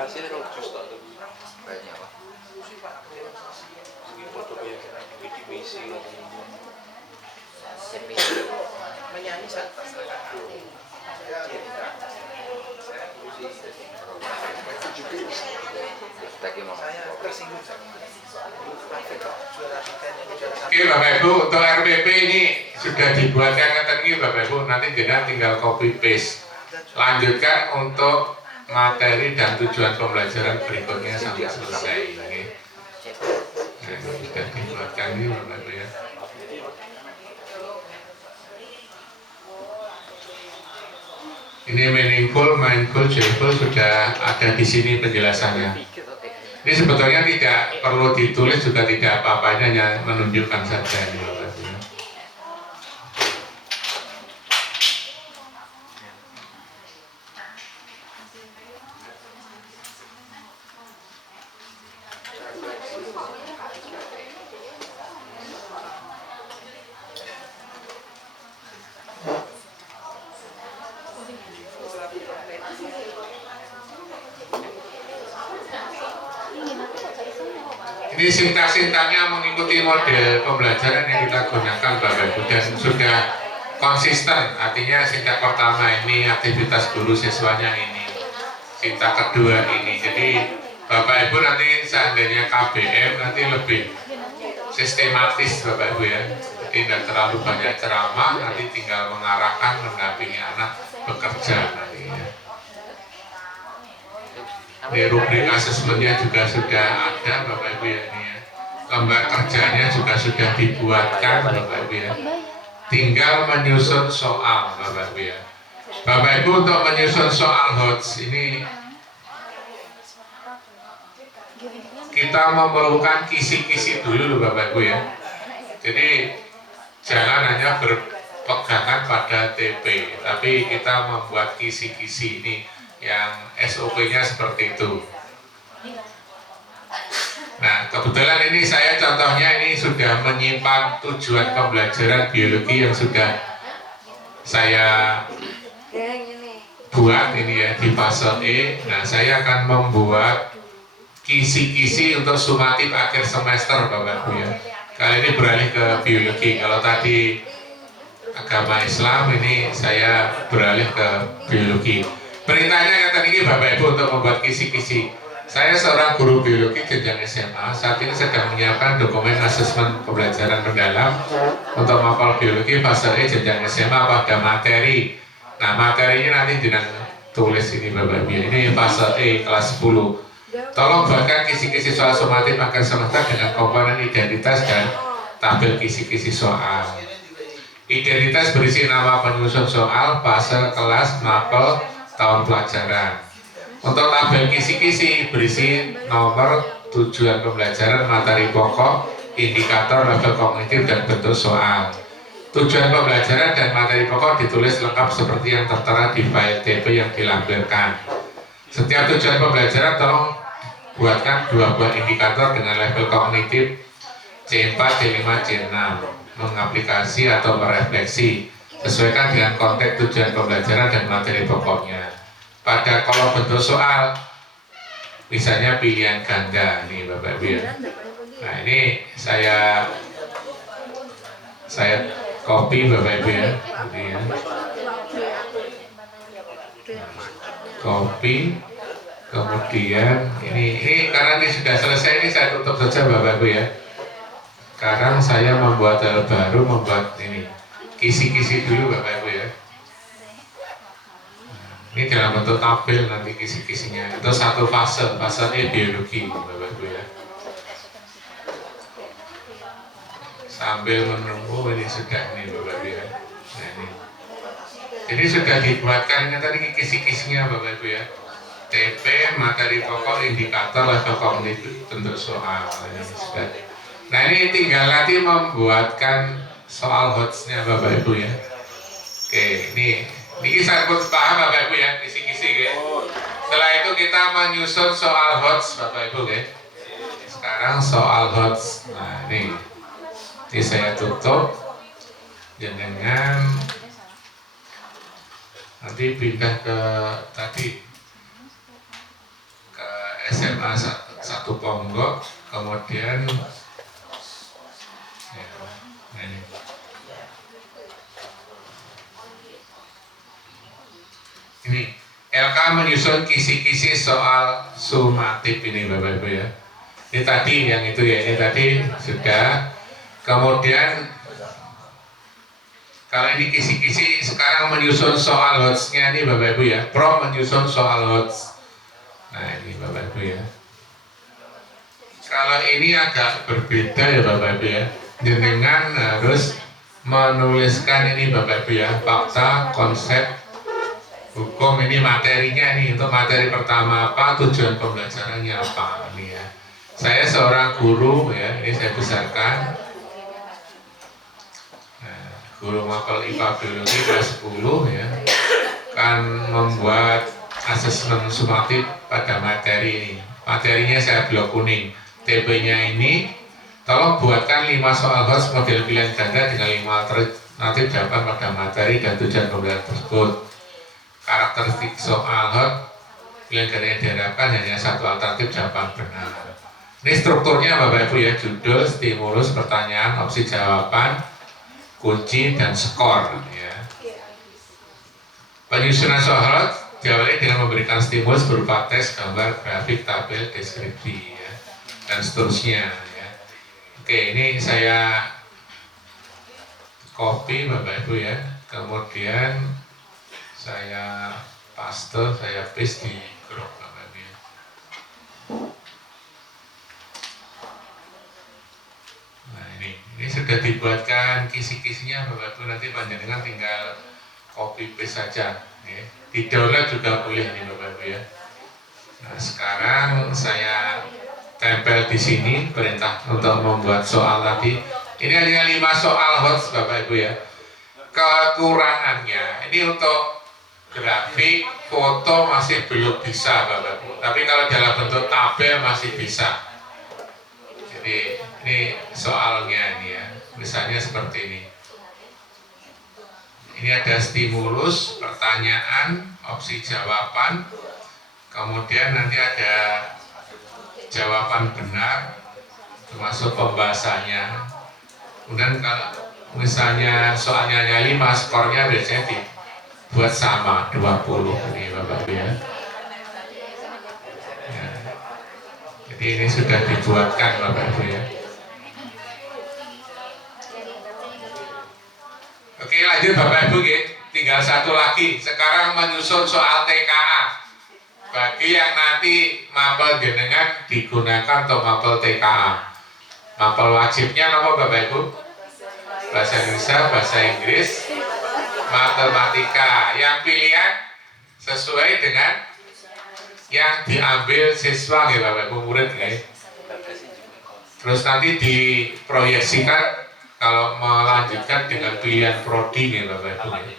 Hasilnya kalau jus tak lebih banyak lah. Mungkin foto yang bikin misi menyanyi santai. Oke Bapak Ibu, untuk RPP ini sudah dibuatkan ketemu Bapak Ibu, nanti jenengan tinggal copy paste. Lanjutkan untuk materi dan tujuan pembelajaran berikutnya sampai selesai. Ini sudah dibuatkan ini Bapak Ibu ya. Ini meaningful, mindful, joyful sudah ada di sini penjelasannya. Ini sebetulnya tidak perlu ditulis juga tidak apa-apa, hanya menunjukkan saja ini Bapak Ibu. Ini sintak-sintaknya mengikuti model pembelajaran yang kita gunakan Bapak Ibu dan sudah konsisten. Artinya sintak pertama ini aktivitas guru siswanya ini, sintak kedua ini. Jadi Bapak Ibu nanti seandainya KBM nanti lebih sistematis Bapak Ibu ya. Tidak terlalu banyak ceramah, nanti tinggal mengarahkan, mendampingi anak bekerja nanti ya. Di rubrik asesmennya juga sudah ada Bapak Ibu ya ini ya. Lembar kerjanya juga sudah dibuatkan Bapak Ibu ya. Tinggal menyusun soal Bapak Ibu ya. Bapak Ibu untuk menyusun soal HOTS ini kita memerlukan kisi-kisi dulu Bapak Ibu ya. Jadi jangan hanya berpegangan pada TP, tapi kita membuat kisi-kisi ini yang SOP-nya seperti itu. Nah, kebetulan ini saya contohnya ini sudah menyimpan tujuan pembelajaran biologi yang sudah saya buat ini ya di fase E. Nah, saya akan membuat kisi-kisi untuk sumatif akhir semester Bapak Ibu ya. Kali ini beralih ke biologi. Kalau tadi agama Islam, ini saya beralih ke biologi. Perintahnya kata ini Bapak Ibu untuk membuat kisi-kisi. Saya seorang guru biologi jenjang SMA. Saat ini sedang menyiapkan dokumen asesmen pembelajaran mendalam untuk mapel biologi fase E jenjang SMA pada materi. Nah, materinya nanti dengan tulis ini Bapak Ibu. Ini fase E kelas 10. Tolong buatkan kisi-kisi soal sumatif akhir semester dengan komponen identitas dan tabel kisi-kisi soal. Identitas berisi nama penyusun soal, fase, kelas, mapel, tahun pelajaran. Untuk tabel kisi-kisi berisi nomor, tujuan pembelajaran, materi pokok, indikator, level kognitif, dan bentuk soal. Tujuan pembelajaran dan materi pokok ditulis lengkap seperti yang tertera di file TP yang dilampirkan. Setiap tujuan pembelajaran tolong buatkan 2 buah indikator dengan level kognitif C4, C5, C6, mengaplikasi atau merefleksi, sesuaikan dengan konteks tujuan pembelajaran dan materi pokoknya. Pada kolom bentuk soal, misalnya pilihan ganda nih Bapak Ibu ya. Nah ini saya copy Bapak Ibu ya, ini ya. Copy. Kemudian ini karena ini sudah selesai, ini saya tutup saja Bapak Ibu ya. Sekarang saya membuat hal baru, membuat ini kisi-kisi dulu Bapak Ibu ya. Ini dalam bentuk tabel nanti kisi-kisinya. Itu satu fase E biologi Bapak Ibu ya. Sambil menunggu ini sudah nih Bapak Ibu ya. Nah, ini sudah dibuatkan tadi kisi-kisinya Bapak Ibu ya. TP, materi pokok, indikator, level kognitif, bentuk soal. Nah ini tinggal nanti membuatkan soal HOTS-nya Bapak Ibu ya. Oke, ini saya pun paham Bapak Ibu ya, kisi-kisi ya. Setelah itu kita menyusun soal HOTS Bapak Ibu ya. Sekarang soal HOTS. Nah ini saya tutup dengan nanti pindah ke tadi SMA 1 Ponggok, kemudian ya, ini LK menyusun kisi-kisi soal sumatif ini Bapak Ibu ya. Ini tadi yang itu ya, ini tadi sudah. Kemudian kalau ini kisi-kisi sekarang menyusun soal HOTS-nya ini Bapak Ibu ya. Pro menyusun soal HOTS. Nah ini Bapak Ibu ya. Kalau ini agak berbeda ya Bapak Ibu ya. Jenengan harus menuliskan ini Bapak Ibu ya, fakta, konsep, hukum, ini materinya nih. Untuk materi pertama apa, tujuan pembelajarannya apa ini ya. Saya seorang guru ya, ini saya besarkan. Nah, guru mapel IPA biologi kelas 10 ya, kan membuat asesmen sumatif pada materi ini. Materinya saya blok kuning. TP-nya ini tolong buatkan 5 soal HOTS model pilihan ganda dengan 5 alternatif jawaban pada materi dan tujuan pembelajaran tersebut. Karakteristik soal HOTS pilihan ganda yang diharapkan hanya 1 alternatif jawaban benar. Ini strukturnya Bapak Ibu ya, judul, stimulus, pertanyaan, opsi jawaban, kunci, dan skor ya. Penyusunan soal diawali dengan memberikan stimulus berupa teks, gambar, grafik, tabel, deskripsi ya, dan seterusnya ya. Oke, ini saya copy Bapak Ibu ya, kemudian saya paste, saya paste di grup Bapak Ibu ya. Nah ini sudah dibuatkan kisi-kisinya Bapak Ibu, nanti panjenengan tinggal copy paste saja ya. Di download juga boleh nih Bapak Ibu ya. Nah sekarang saya tempel di sini perintah untuk membuat soal tadi. Ini hanya 5 soal hot Bapak Ibu ya. Kekurangannya ini untuk grafik, foto masih belum bisa Bapak Ibu. Tapi kalau dalam bentuk tabel masih bisa. Jadi ini soalnya ini ya. Misalnya seperti ini. Ini ada stimulus, pertanyaan, opsi jawaban, kemudian nanti ada jawaban benar, termasuk pembahasannya. Kemudian kalau misalnya soalnya hanya 5, skornya biasanya dibuat sama 20 ini Bapak Ibu ya. Jadi ini sudah dibuatkan Bapak Ibu ya. Oke lanjut Bapak Ibu ya. Tinggal satu lagi. Sekarang menyusun soal TKA. Bagi yang nanti mapel jenengan digunakan untuk mapel TKA. Mapel wajibnya apa Bapak Ibu? Bahasa Indonesia, bahasa Inggris, matematika. Yang pilihan sesuai dengan yang diambil siswa ya Bapak Ibu, murid ya. Terus nanti diproyeksikan kalau melanjutkan dengan pilihan prodi ya Bapak Ibu ya.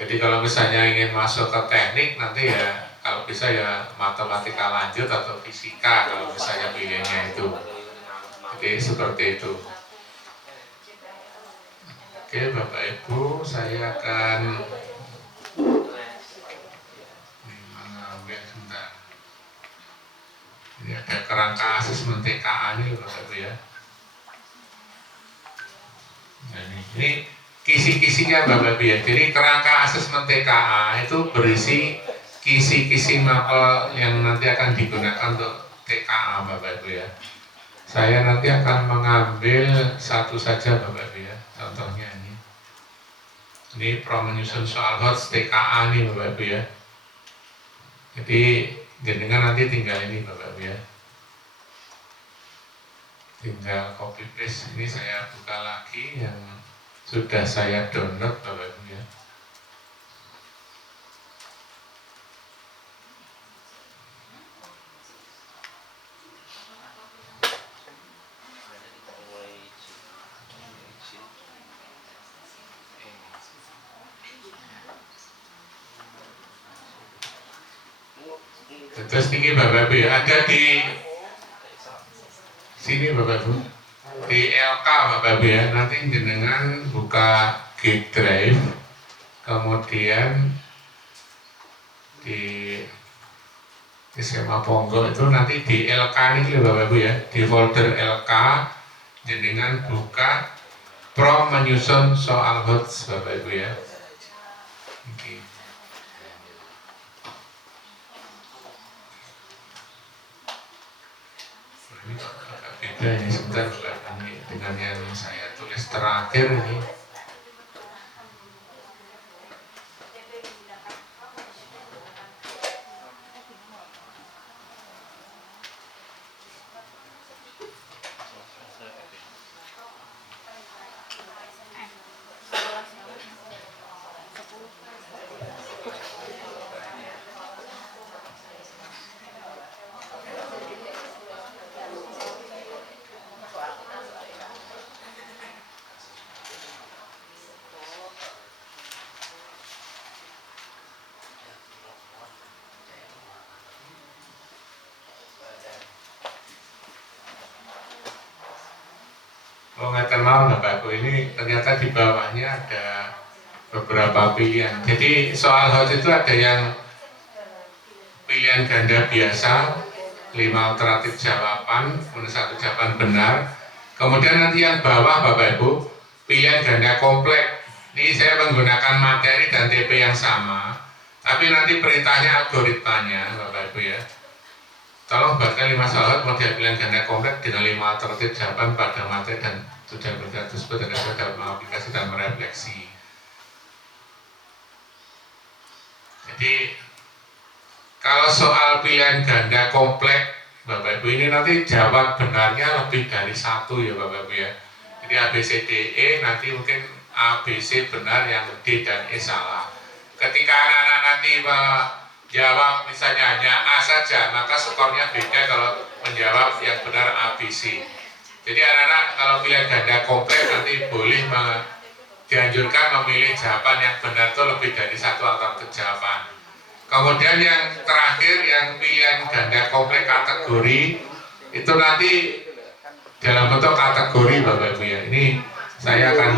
Jadi kalau misalnya ingin masuk ke teknik nanti ya kalau bisa ya matematika lanjut atau fisika kalau misalnya pilihannya itu. Oke seperti itu. Oke Bapak Ibu, saya akan mengambil sebentar. Ini ada kerangka asesmen TKA ini Bapak Ibu ya. Nah, ini kisi-kisinya Bapak Ibu ya. Jadi kerangka asesmen TKA itu berisi kisi-kisi mapel yang nanti akan digunakan untuk TKA Bapak Ibu ya. Saya nanti akan mengambil satu saja Bapak Ibu ya. Contohnya ini pro menyusun soal hot TKA nih Bapak Ibu ya. Jadi jenengan nanti tinggal ini Bapak Ibu ya. Tinggal copy paste. Ini saya buka lagi yang sudah saya download Bapak Ibu ya. Terus ini Bapak Ibu ya, ada di sini Bapak Ibu, di LK Bapak Ibu ya. Nanti jenengan buka G Drive, kemudian di skema Pongo itu nanti di LK ini Bapak Ibu ya, di folder LK jenengan buka pro menyusun soal hot Bapak Ibu ya. Oke. Beda ini sebentar ini dengan yang saya tulis terakhir ini. Oh nggak kenal Bapak Ibu, ini ternyata di bawahnya ada beberapa pilihan. Jadi soal hot itu ada yang pilihan ganda biasa, 5 alternatif jawaban, kemudian 1 jawaban benar. Kemudian nanti yang bawah Bapak Ibu, pilihan ganda kompleks. Ini saya menggunakan materi dan TP yang sama, tapi nanti perintahnya algoritmanya Bapak Ibu ya. Tolong buatkan 5 salat model pilihan ganda kompleks dengan 5 alternatif jawaban pada materi dan tujuan belajar tersebut agar saya dapat mengaplikasi dan merefleksi. Jadi kalau soal pilihan ganda kompleks Bapak Ibu ini nanti jawab benarnya lebih dari 1 ya Bapak Ibu ya. Jadi A, B, C, D, E nanti mungkin A, B, C benar, yang D dan E salah. Ketika anak-anak nanti menjawab misalnya hanya A saja, maka skornya beda kalau menjawab yang benar A, B, C. Jadi anak-anak kalau pilihan ganda kompleks nanti boleh dianjurkan memilih jawaban yang benar itu lebih dari 1 alternatif jawaban. Kemudian yang terakhir, yang pilihan ganda kompleks kategori itu nanti dalam bentuk kategori Bapak Ibu ya. Ini saya akan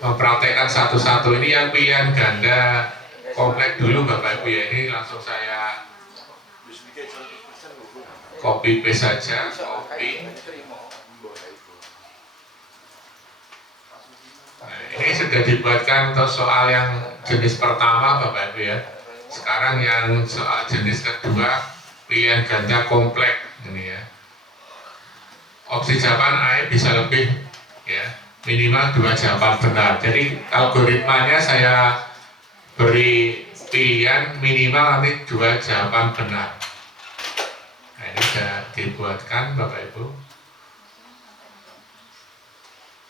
mempraktekkan satu-satu. Ini yang pilihan ganda kompleks dulu Bapak Ibu ya. Ini langsung saya copy paste saja, copy. Ini sudah dibuatkan untuk soal yang jenis pertama Bapak Ibu ya. Sekarang yang soal jenis kedua, pilihan ganda kompleks ini ya. Opsi jawaban A bisa lebih ya, minimal 2 jawaban benar. Jadi algoritmanya saya beri pilihan minimal nanti 2 jawaban benar. Nah, ini sudah dibuatkan Bapak Ibu.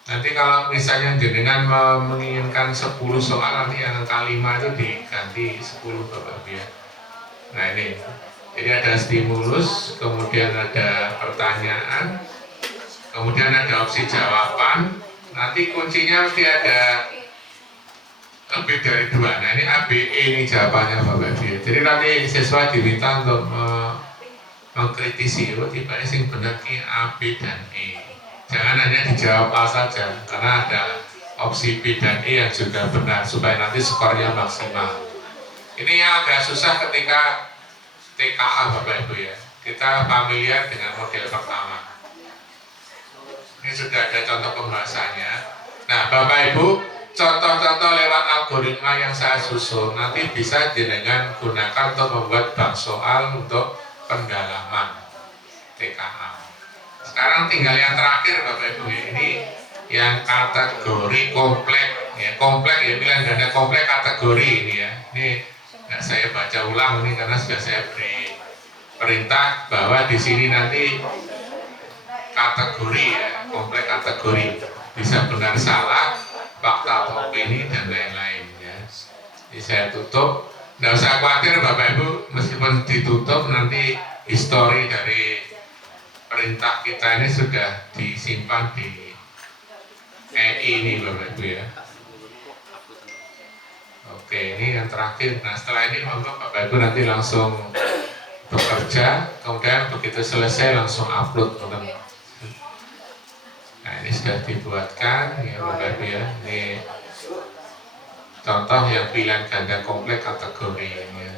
Nanti kalau misalnya jenengan menginginkan 10 soal, nanti yang angka 5 itu diganti 10 Bapak Ibu ya. Nah ini, jadi ada stimulus, kemudian ada pertanyaan, kemudian ada opsi jawaban. Nanti kuncinya mesti ada lebih dari 2. Nah ini A, B, E ini jawabannya Bapak Ibu ya. Jadi nanti siswa diminta untuk mengkritisi, tiba sing benar ki A, B, dan E. Jangan hanya dijawab A saja, karena ada opsi B dan E yang juga benar, supaya nanti skornya maksimal. Ini yang agak susah ketika TKA Bapak Ibu ya. Kita familiar dengan model pertama. Ini sudah ada contoh pembahasannya. Nah Bapak Ibu, contoh-contoh lewat algoritma yang saya susun nanti bisa jenengan gunakan untuk membuat bank soal untuk pendalaman TKA. Sekarang tinggal yang terakhir Bapak Ibu, ini yang kategori kompleks ya. Kompleks ya, pilihan ganda kompleks kategori ini ya. Ini nggak saya baca ulang ini karena sudah saya beri perintah bahwa di sini nanti kategori ya, kompleks kategori, bisa benar salah, fakta atau opini dan lain-lain ya. Jadi saya tutup. Nggak usah khawatir Bapak Ibu, meskipun ditutup nanti histori dari perintah kita ini sudah disimpan di EI ini Bapak Ibu ya. Oke, ini yang terakhir. Nah setelah ini Bapak Ibu nanti langsung bekerja, kemudian begitu selesai langsung upload. Nah ini sudah dibuatkan ya Bapak Ibu ya. Ini contoh yang pilihan ganda kompleks kategori ini ya.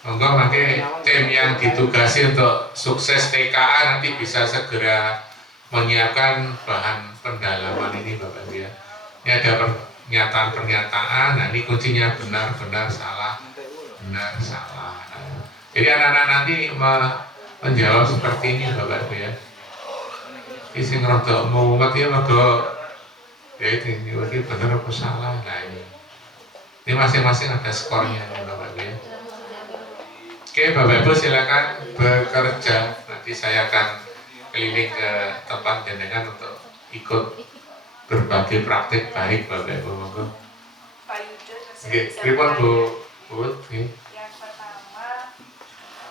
Monggo nanti tim yang ditugasi untuk sukses TKA nanti bisa segera menyiapkan bahan pendalaman ini Bapak Ibu ya. Ini ada pernyataan-pernyataan, nah ini kuncinya benar, benar, salah, benar, salah. Jadi anak-anak nanti menjawab seperti ini Bapak Ibu ya. Ini sing rada mumet ya, monggo ya ini benar apa salah. Nah ini masing-masing ada skornya Bapak Ibu ya. Oke Bapak Ibu silakan bekerja. Nanti saya akan keliling ke tempat jenengan untuk ikut berbagi praktik baik Bapak Ibu. Monggo. Pak Yudo, Oke, pripun Bu? Yang pertama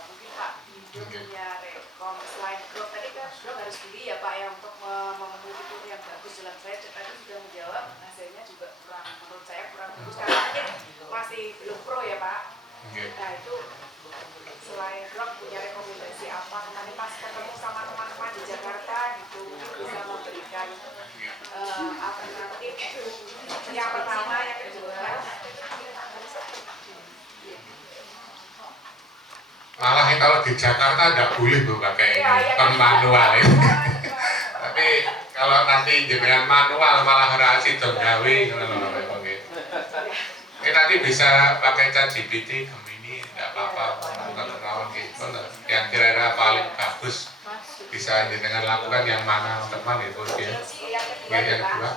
mungkin Pak Yudo punya rekom slide group. Tadi kan harus beli ya Pak ya untuk memenuhi fitur yang bagus. Dalam saya tadi sudah menjawab, hasilnya juga kurang, menurut saya kurang bagus karena mungkin masih belum pro ya Pak. Nah itu selain blog punya rekomendasi apa nanti pas ketemu sama teman-teman di Jakarta gitu bisa memberikan alternatif yang pertama, yang kedua Malah kalau di Jakarta tidak boleh tuh pakai kon manual ya. Tapi kalau nanti dengan manual malah rasi dong gawe ini nanti bisa pakai ChatGPT Gemini tidak apa-apa bukan gitu yang kira-kira paling bagus bisa dengan lakukan yang mana teman itu ya. Yang kedua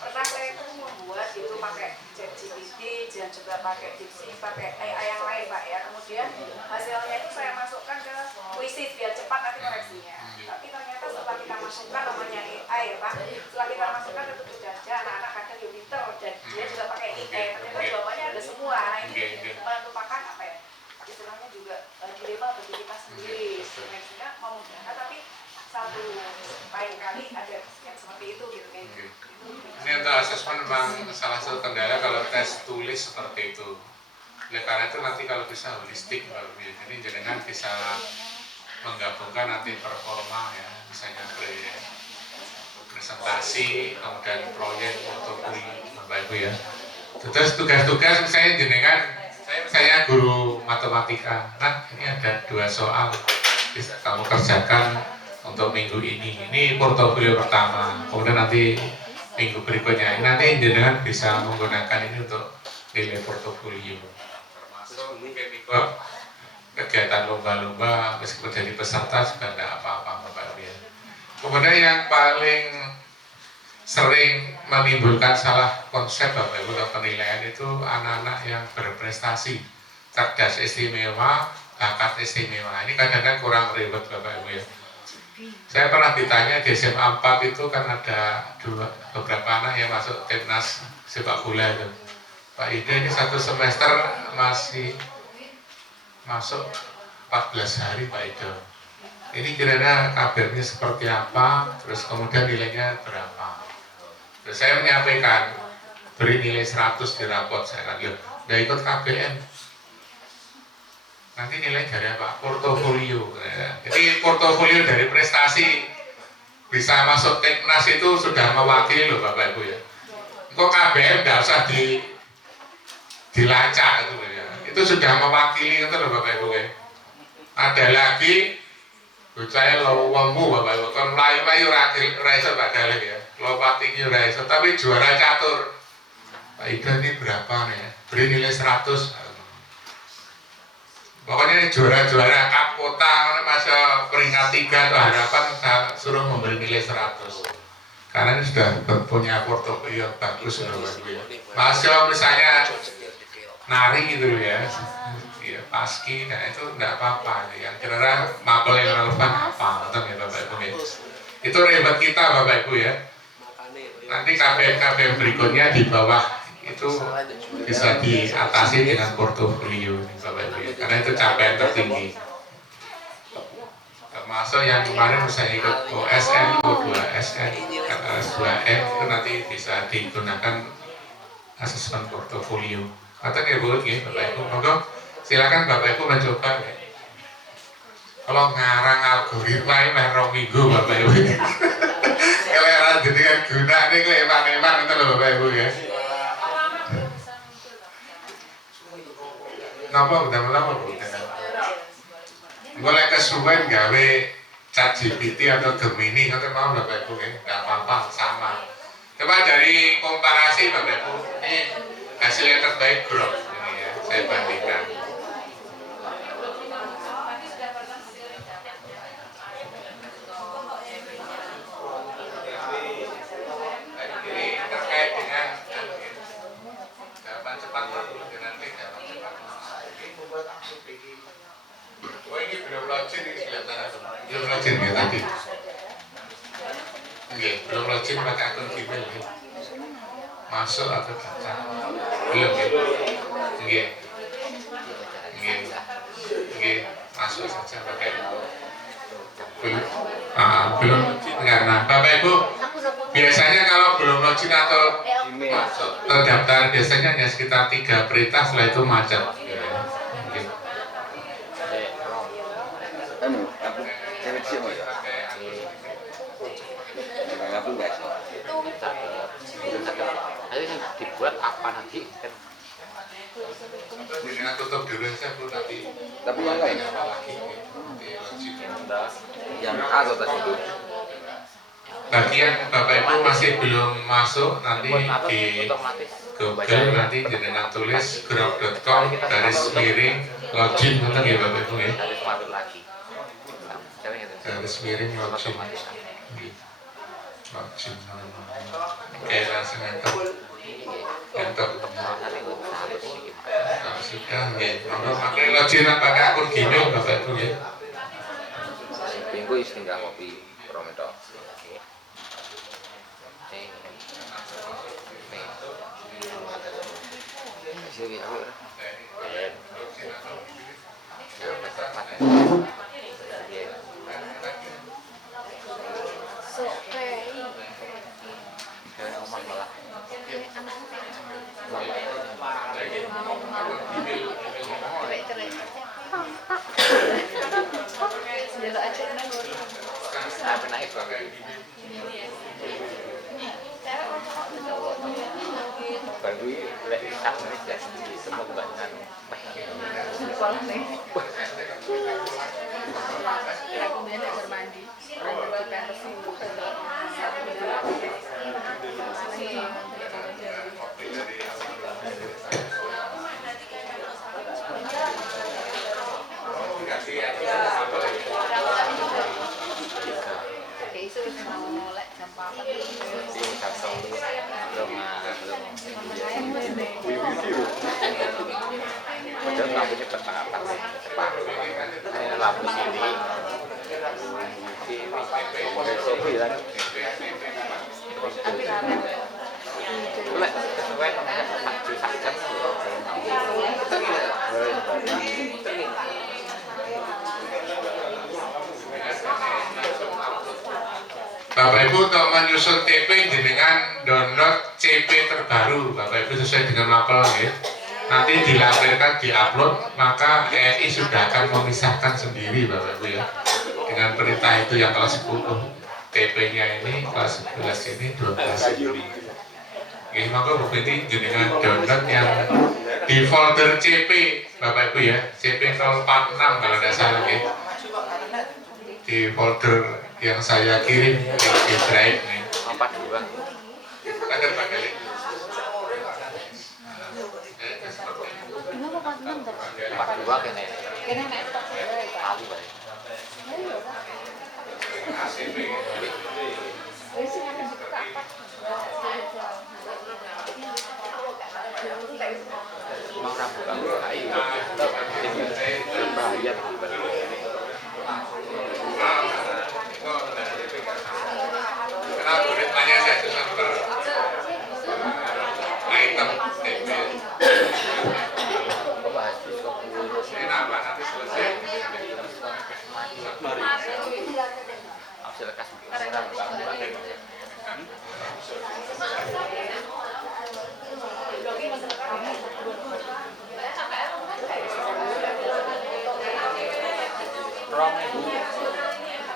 pernah saya itu membuat itu pakai ChatGPT dan juga pakai Dipsy, pakai AI yang lain Pak ya. Kemudian hasilnya itu saya masukkan ke Quizizz biar cepat nanti koreksinya. Tapi ternyata setelah kita masukkan namanya AI ya Pak, setelah kita masukkan ke tubuh gajah, anak-anak kadang ya pinter dan dia juga pakai AI. Ternyata jawabannya ada semua. Nah ini merupakan apa ya? Istilahnya juga dilema bagi kita sendiri. Sehingga memudahkan tapi satu lain kali ada yang seperti itu gitu kan. Ini untuk asesmen memang salah satu kendala kalau tes tulis seperti itu. Oleh karena itu nanti kalau bisa holistik jadi jenengan bisa menggabungkan nanti performa ya, misalnya presentasi, kemudian proyek portofolio Bapak Ibu ya. Terus tugas-tugas misalnya jenengan, saya misalnya guru matematika, nah ini ada 2 soal bisa kamu kerjakan untuk minggu ini portofolio pertama, kemudian nanti minggu berikutnya nanti jenengan bisa menggunakan ini untuk nilai portofolio, termasuk mungkin juga kegiatan lomba-lomba meskipun jadi peserta juga tidak apa-apa Bapak Ibu ya. Kemudian yang paling sering menimbulkan salah konsep Bapak Ibu dalam penilaian itu anak-anak yang berprestasi, cerdas istimewa, bakat istimewa. Ini kadang-kadang kurang ribet Bapak Ibu ya. Saya pernah ditanya di SMA 4 itu kan ada beberapa anak yang masuk timnas sepak bola itu. Pak Ida ini 1 semester masih masuk 14 hari Pak Ida. Ini kira-kira kabarnya seperti apa, terus kemudian nilainya berapa. Terus saya menyampaikan, beri nilai 100 di rapot, saya kata, udah ikut KBM. Nanti nilai dari apa? Portofolio. Jadi portofolio dari prestasi bisa masuk timnas itu sudah mewakili loh Bapak Ibu ya. Kok KBM nggak usah dilacak itu ya. Itu sudah mewakili itu loh Bapak Ibu ya. Ada lagi saya lowongmu Bapak Ibu. Kan melayu-melayu raiso padahal ya. Lompatinya raiso tapi juara catur. Pak Ida ini berapa nih ya? Beri nilai 100. Pokoknya juara-juara kap kota masa peringkat 3 atau harapan saya suruh memberi nilai 100 karena ini sudah punya portofolio bagus masih misalnya nari gitu ya, ya paski, nah itu enggak apa-apa yang kira-kira mapel yang relevan apa nonton ya Bapak Ibu ya. Itu ribet kita Bapak Ibu ya. Nanti KPM berikutnya di bawah itu bisa diatasi dengan portofolio Bapak Ibu ya. Karena itu capaian tertinggi. Termasuk yang kemarin saya ikut OSN, O2SN, S2M itu nanti bisa digunakan asesmen portofolio. Atau kayak buat ya Bapak Ibu, monggo silakan Bapak Ibu mencoba ya. Kalau ngarang algoritma ini meh 2 minggu Bapak Ibu. Keleran jadi kan guna ini keleman-leman itu loh Bapak Ibu ya. Napa udah lama Bu? Mulai kesuwen gawe ChatGPT atau Gemini atau mau Bapak Ibu ya, nggak apa-apa sama. Coba dari komparasi Bapak Ibu, ini hasil yang terbaik Grok ini ya, saya bandingkan. Ini terkait dengan jawaban cepat dengan jawaban cepat. Oh ini belum login ini kelihatannya belum login ya tadi. Oke, belum login pakai akun Gmail ya. Masuk atau baca? Belum ya? Oke. Oke, masuk saja pakai belum karena Bapak Ibu biasanya kalau belum login atau masuk terdaftar biasanya hanya sekitar 3 perintah setelah itu macet. Dibuat apa nanti kan? Dengan tutup dulu saya Bu nanti. Tapi Aku tadi. Bagi yang Bapak Ibu masih belum masuk, nanti di Google nanti jenengan tulis grok.com /login nanti ya Bapak Ibu ya. Harus masuk lagi. /login login. Oke, langsung enter. Enter. Nah, sudah ya. Kalau pakai login pakai akun Gmail Bapak Ibu ya. Minggu tinggal ngopi prometo. Sini aku. Baru lek sak menit ya semua kebanyakan. Sekolah nih. Aku biasa bermandi. Aku pentas Padahal lampunya cepat, lampu sini, besok bilang, lek sesuai namanya sak jam, Bapak Ibu untuk menyusun TP dengan download CP terbaru Bapak Ibu sesuai dengan mapel ya. Nanti dilampirkan, diupload, maka ENI sudah akan memisahkan sendiri Bapak Ibu ya. Dengan perintah itu yang kelas 10 TP-nya ini, kelas 11 ini 12 ini. Oke, maka Bapak ini dengan download yang di folder CP Bapak Ibu ya, CP 046 kalau tidak salah ya. Di folder yang saya kirim di drive nih. 42. Ada Pak Kali. 42 kene. Kene nek tok Kali bae. wis sing akan dibuka apa? Mau rabu kan ayo. Bahaya Kenapa boleh tanya saya itu sampai item TP. Kenapa nanti selesai? Aku lekas.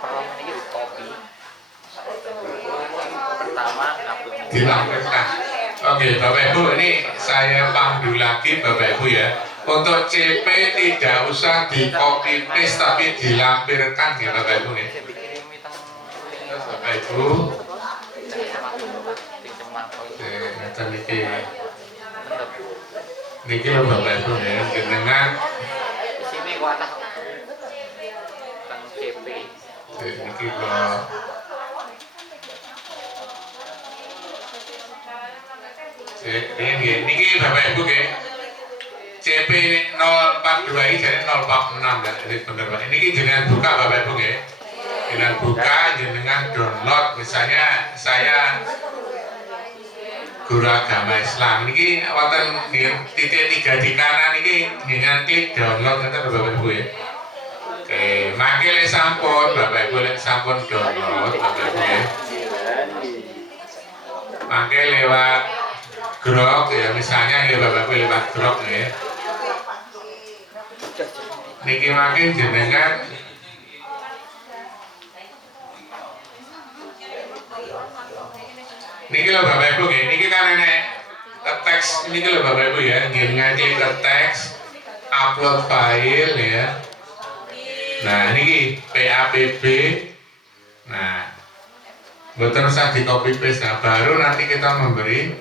Prom ini kopi. Pertama upload Dilampirkan. Oke Bapak Ibu, ini saya pandu lagi Bapak Ibu ya. Untuk CP tidak usah di copy paste tapi dilampirkan ya Bapak Ibu ya. Bapak Ibu. Niki lho Bapak Ibu ya, dengan sini kuatah tang CP. Niki lho. Niki Bapak Ibu ya. CP 042 ini jadi 046 ya, ini bener Pak. Ini jenengan buka Bapak Ibu ya. Jenengan buka, jenengan download. Misalnya saya guru agama Islam. Ini wonten titik 3 di kanan ini jenengan klik download kata Bapak Ibu ya. Oke, mangke lek sampun Bapak Ibu lek sampun download Bapak Ibu ya. Mangke lewat Grok ya, misalnya ya Bapak Ibu lewat Grok ya. Niki makin jenengan niki lho Bapak Ibu ya, niki kan enek teks niki lho Bapak Ibu ya, jenengan klik ke teks upload file ya. Nah niki PABB Nah, betul usah di copy paste. Nah, baru nanti kita memberi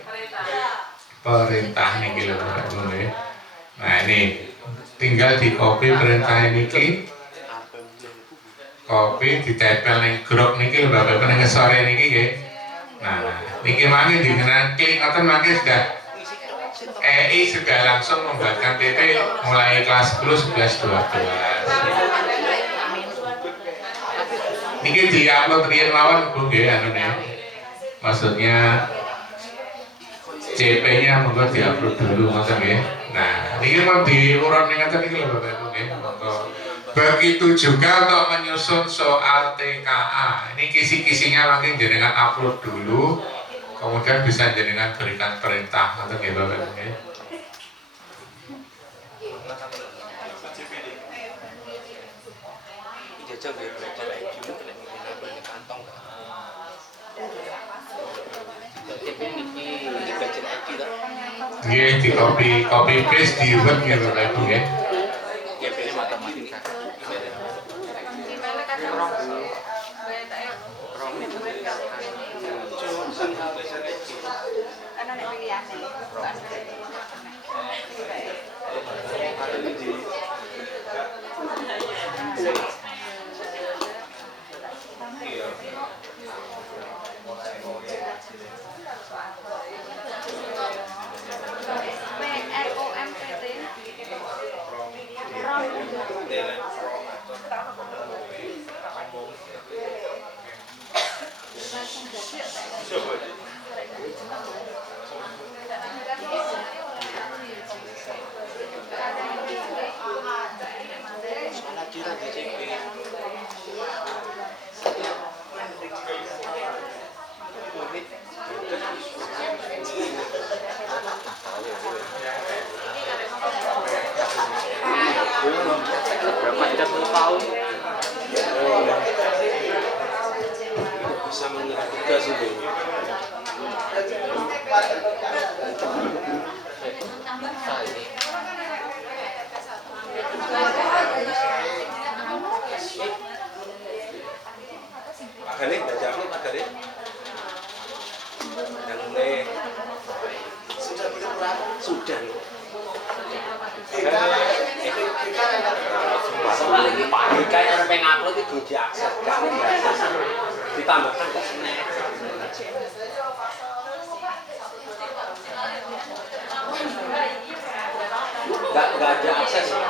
perintah nih gitu Bapak Ibu ya. Nah ini tinggal di copy perintah ini copy ditempel ning grup niki lho Bapak Ibu ning sore niki nggih. Nah, niki mangke dengan klik ngoten mangke sudah EI sudah langsung membuatkan PP mulai kelas 10, 11, 12. Niki di-upload riyen mawon Bu nggih anu nih. Maksudnya CP-nya monggo di-upload dulu ngoten nggih. Nah, niki mau diurut ning ngoten niki lho Bapak Ibu nggih. Monggo. Begitu juga untuk menyusun soal TKA. Ini kisi-kisinya mungkin jenengan upload dulu, kemudian bisa jenengan berikan perintah ngoten nggih Bapak Ibu nggih. Jajal ya belajar IQ kena menggunakan kantong kan. CP niki Belajar IQ kan. Nggih di copy paste di web nggih Bapak Ibu nggih. CP ini matematika. Salah kira di CP. Berapa jam tahun? Bisa menyerap tugas itu. Agane baca apa Pak Gare? Yang mulai sudah. Lagi pagi kayak orang pengen upload itu diakses kan Ditambahkan nggak seneng. Nggak ada akses. ya.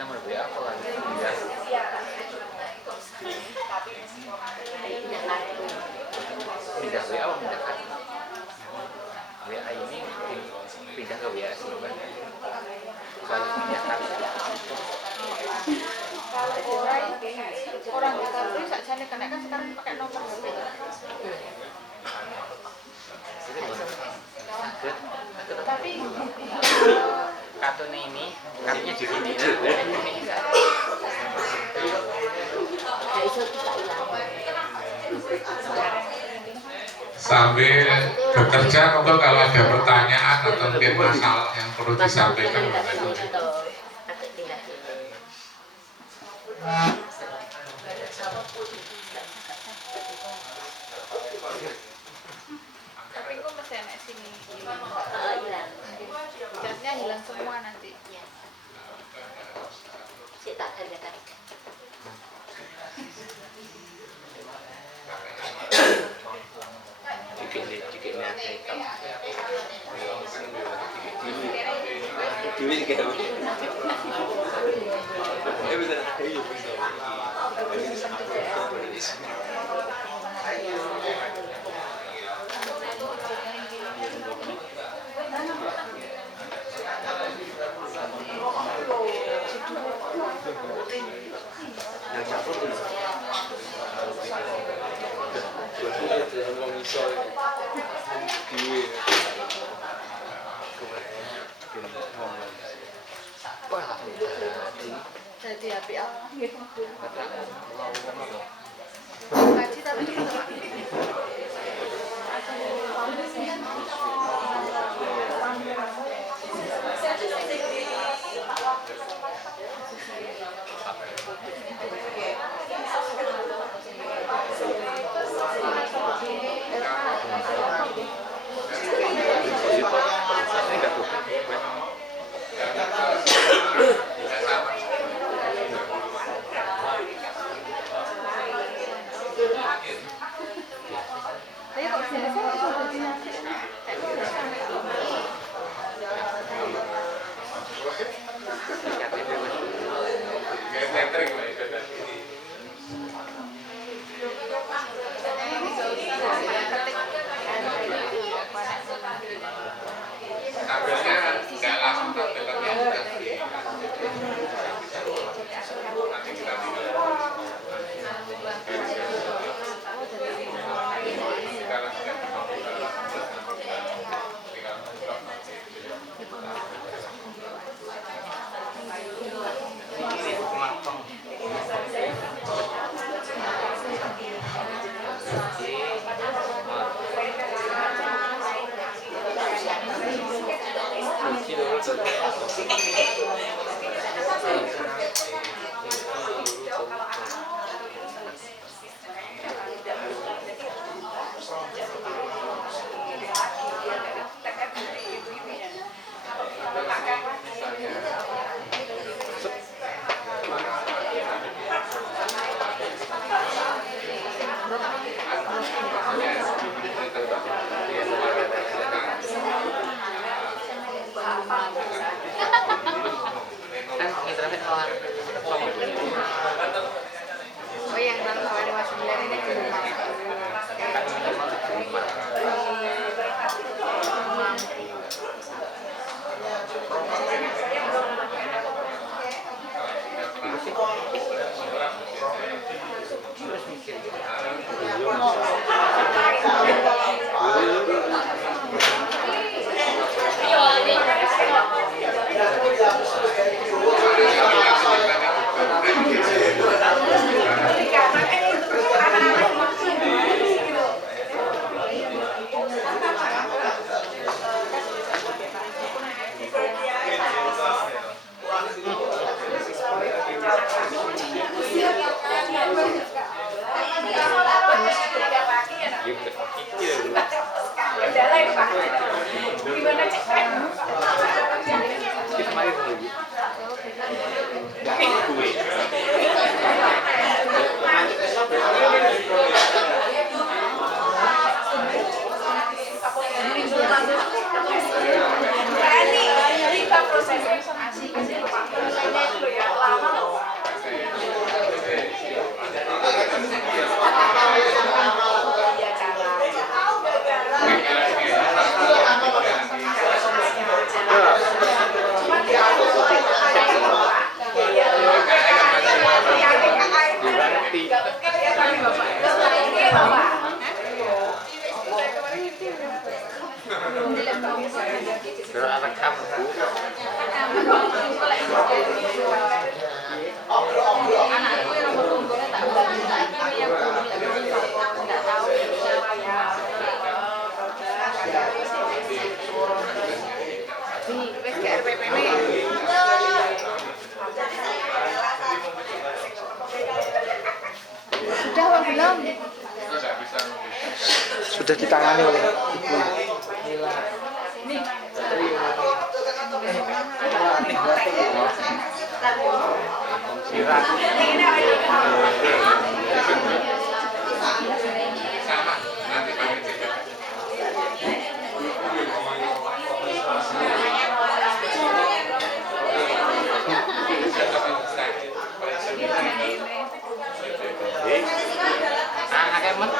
nomor WA apa lagi? Ya. Pindah WA apa pindah kartu? WA ini pindah ke WA sih kan? Soalnya pindah kartu. Orang kartu sakjane kena kan sekarang pakai nomor HP. Tapi kartunya ini, kartunya di sini. Sambil bekerja, monggo kalau ada pertanyaan atau mungkin masalah yang perlu disampaikan, tapi kok masih enak sini. Jasnya hilang semua nanti. Saya tak tarik. Jadi api Allah gitu. Ngaji tapi tampilnya nggak langsung tampilnya bukan di nanti kita internet malah oh yang dalam hal dewa 9 ini ke rumah. prosesnya asik loh ya, lama loh. Iya, rekam Anakku yang nomor punggungnya tak berani, tapi yang punggungnya nggak tahu. Wes ke RPP nih. Sudah apa belum? Sudah ditangani oleh Sama, nanti pakai cek. anak emet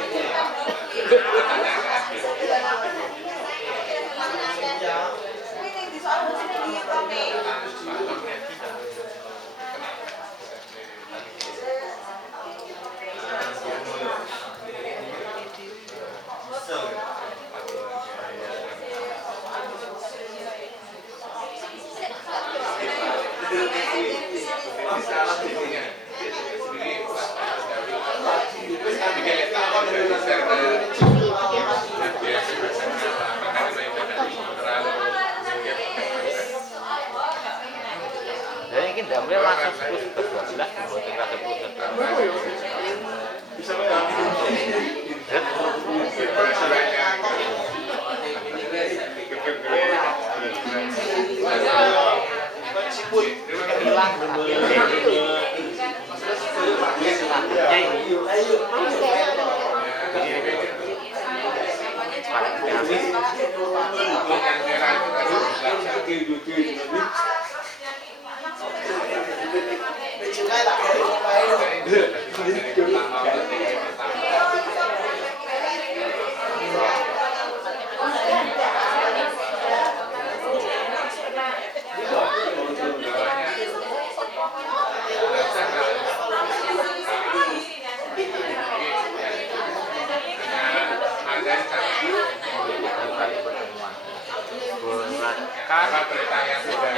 dan ini damai langsung 10-12 buat tingkat 10 hilang Karena berita yang sudah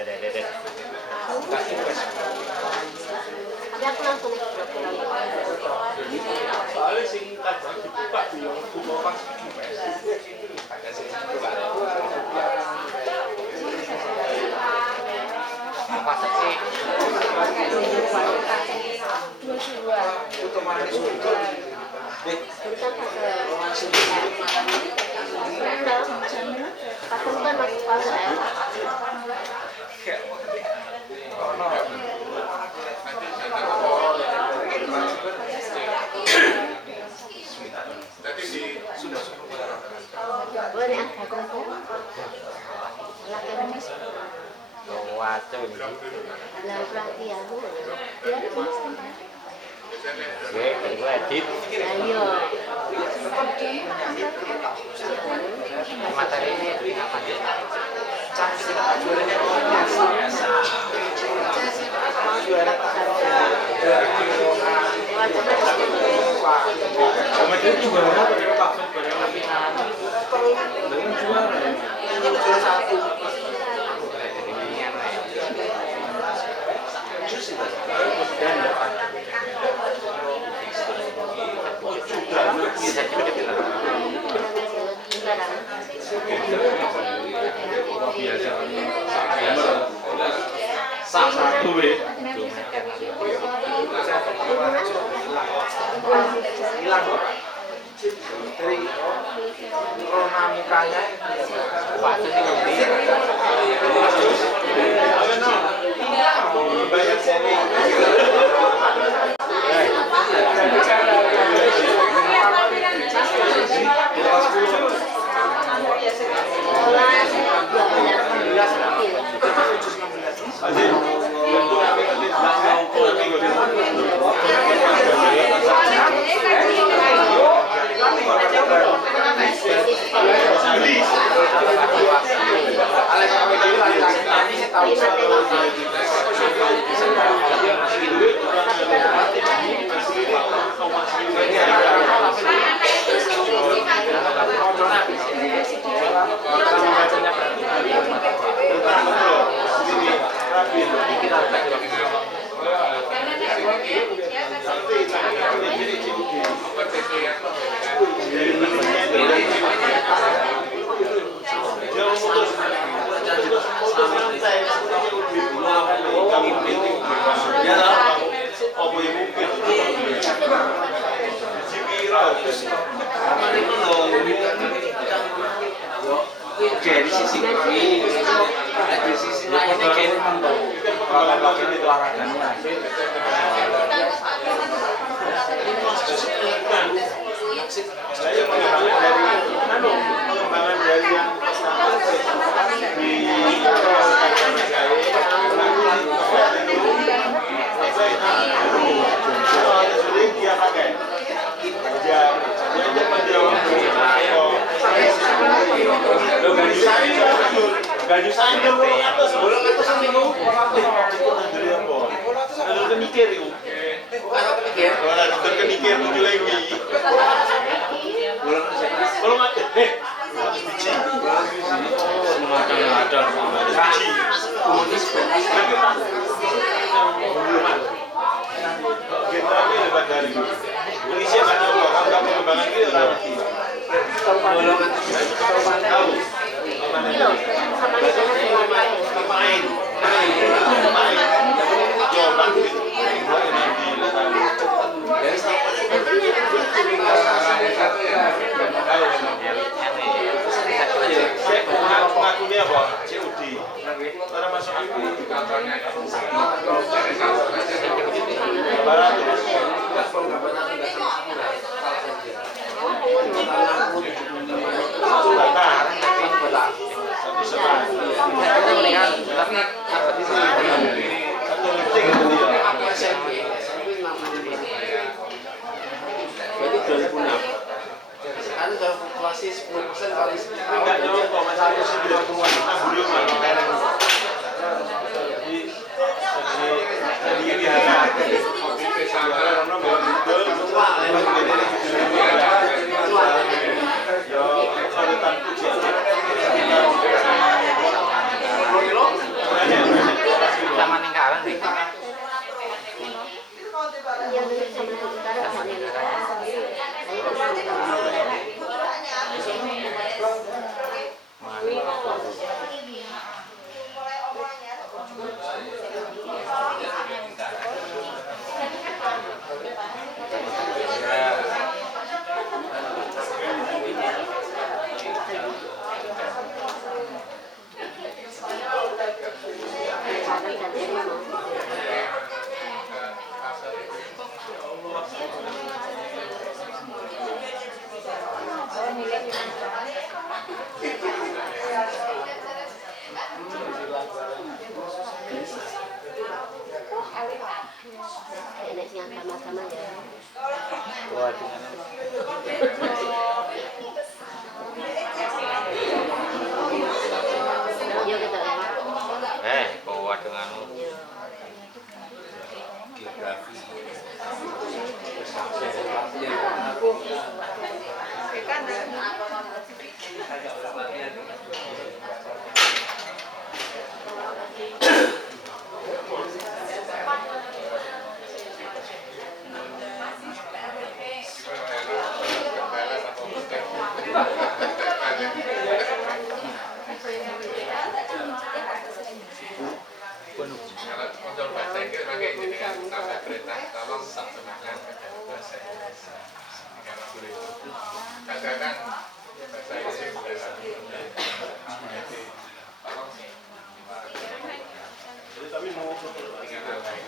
Ada. Tapi aku langsung Soalnya sing kadang dibuka di buka pas Masak sih. Wacau ini. Gue edit. Ayo. Materi ini apa dia? satu we. Hilang kok. Dari corona mukanya. Wah, itu sih ngerti. Banyak sini. Dari sisi kiri, dari sisi lainnya kiri bagian olahraganya. Pengembangan dari yang dia pakai gaji saya udah bolong atas minggu dari apa? Ada mikir itu. Ada mikir tujuh lagi. Bolong aja. Ada. Kita ini lebat dari polisi kan kalau pengembangan ini orang ngerti. Tahu. Main. Pengakunya apa? COD. Karena masuk aku. Barat. Kan udah fluktuasi 10% kali Enggak jauh kok, masih 90-an jadi ini ada nih. Bawa dengan geografi. Kalau untuk bahasa Inggris pakai ini kan tambah perintah tolong terjemahkan ke dalam bahasa Inggris. Karena boleh kadang-kadang bahasa Inggris tolong Tapi mau dengan hal lain.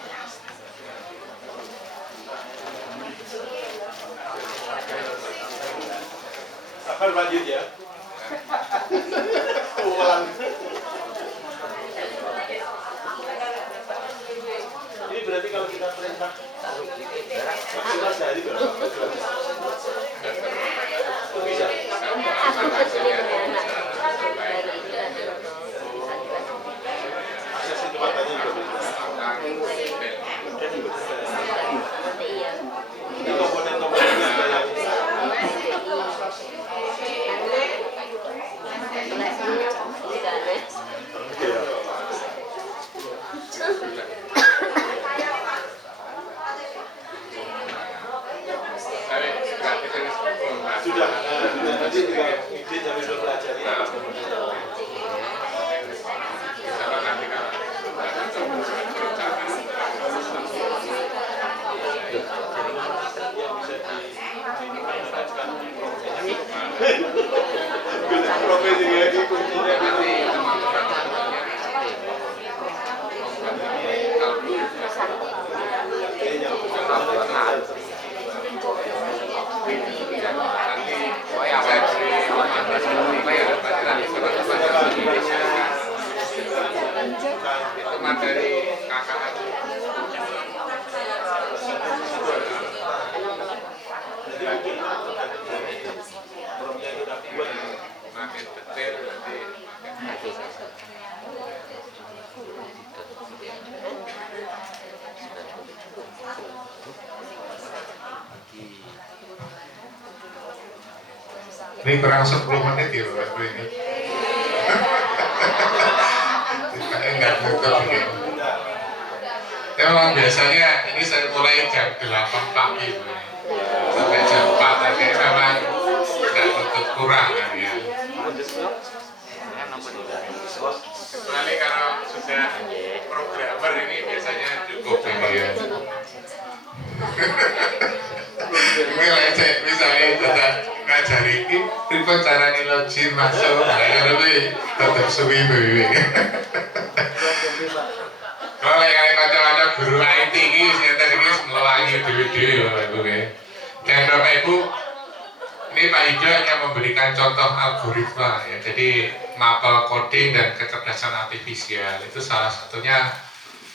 sabar lanjut ya. Ulang. Ini berarti kalau kita perintah maksimal sehari berapa? Bisa. Akses kecepatannya juga bisa. Ini komponen-komponennya ada yang sudah. Nanti tinggal ngikutin sambil belajar ya. Profesinya di kuncinya nanti itu materi KKN. Makin detail nanti ini kurang 10 menit ya Bapak Ibu ini. Enggak tutup ini. Memang biasanya ini saya mulai jam 8 pagi Bu. Sampai jam 4 tadi memang enggak tutup kurang kan ya. Kecuali kalau sudah programmer ini biasanya cukup ini ya. Ini lecet misalnya sudah ngajari ini pripun carane login masuk ya lebih tetap suwi bewi. Kalau kayak kacau-kacau guru IT ini ternyata ini melawangi dewi-dewi Bapak Ibu ya. Dan Bapak Ibu ini Pak Ijo hanya memberikan contoh algoritma ya. Jadi mapel coding dan kecerdasan artifisial itu salah satunya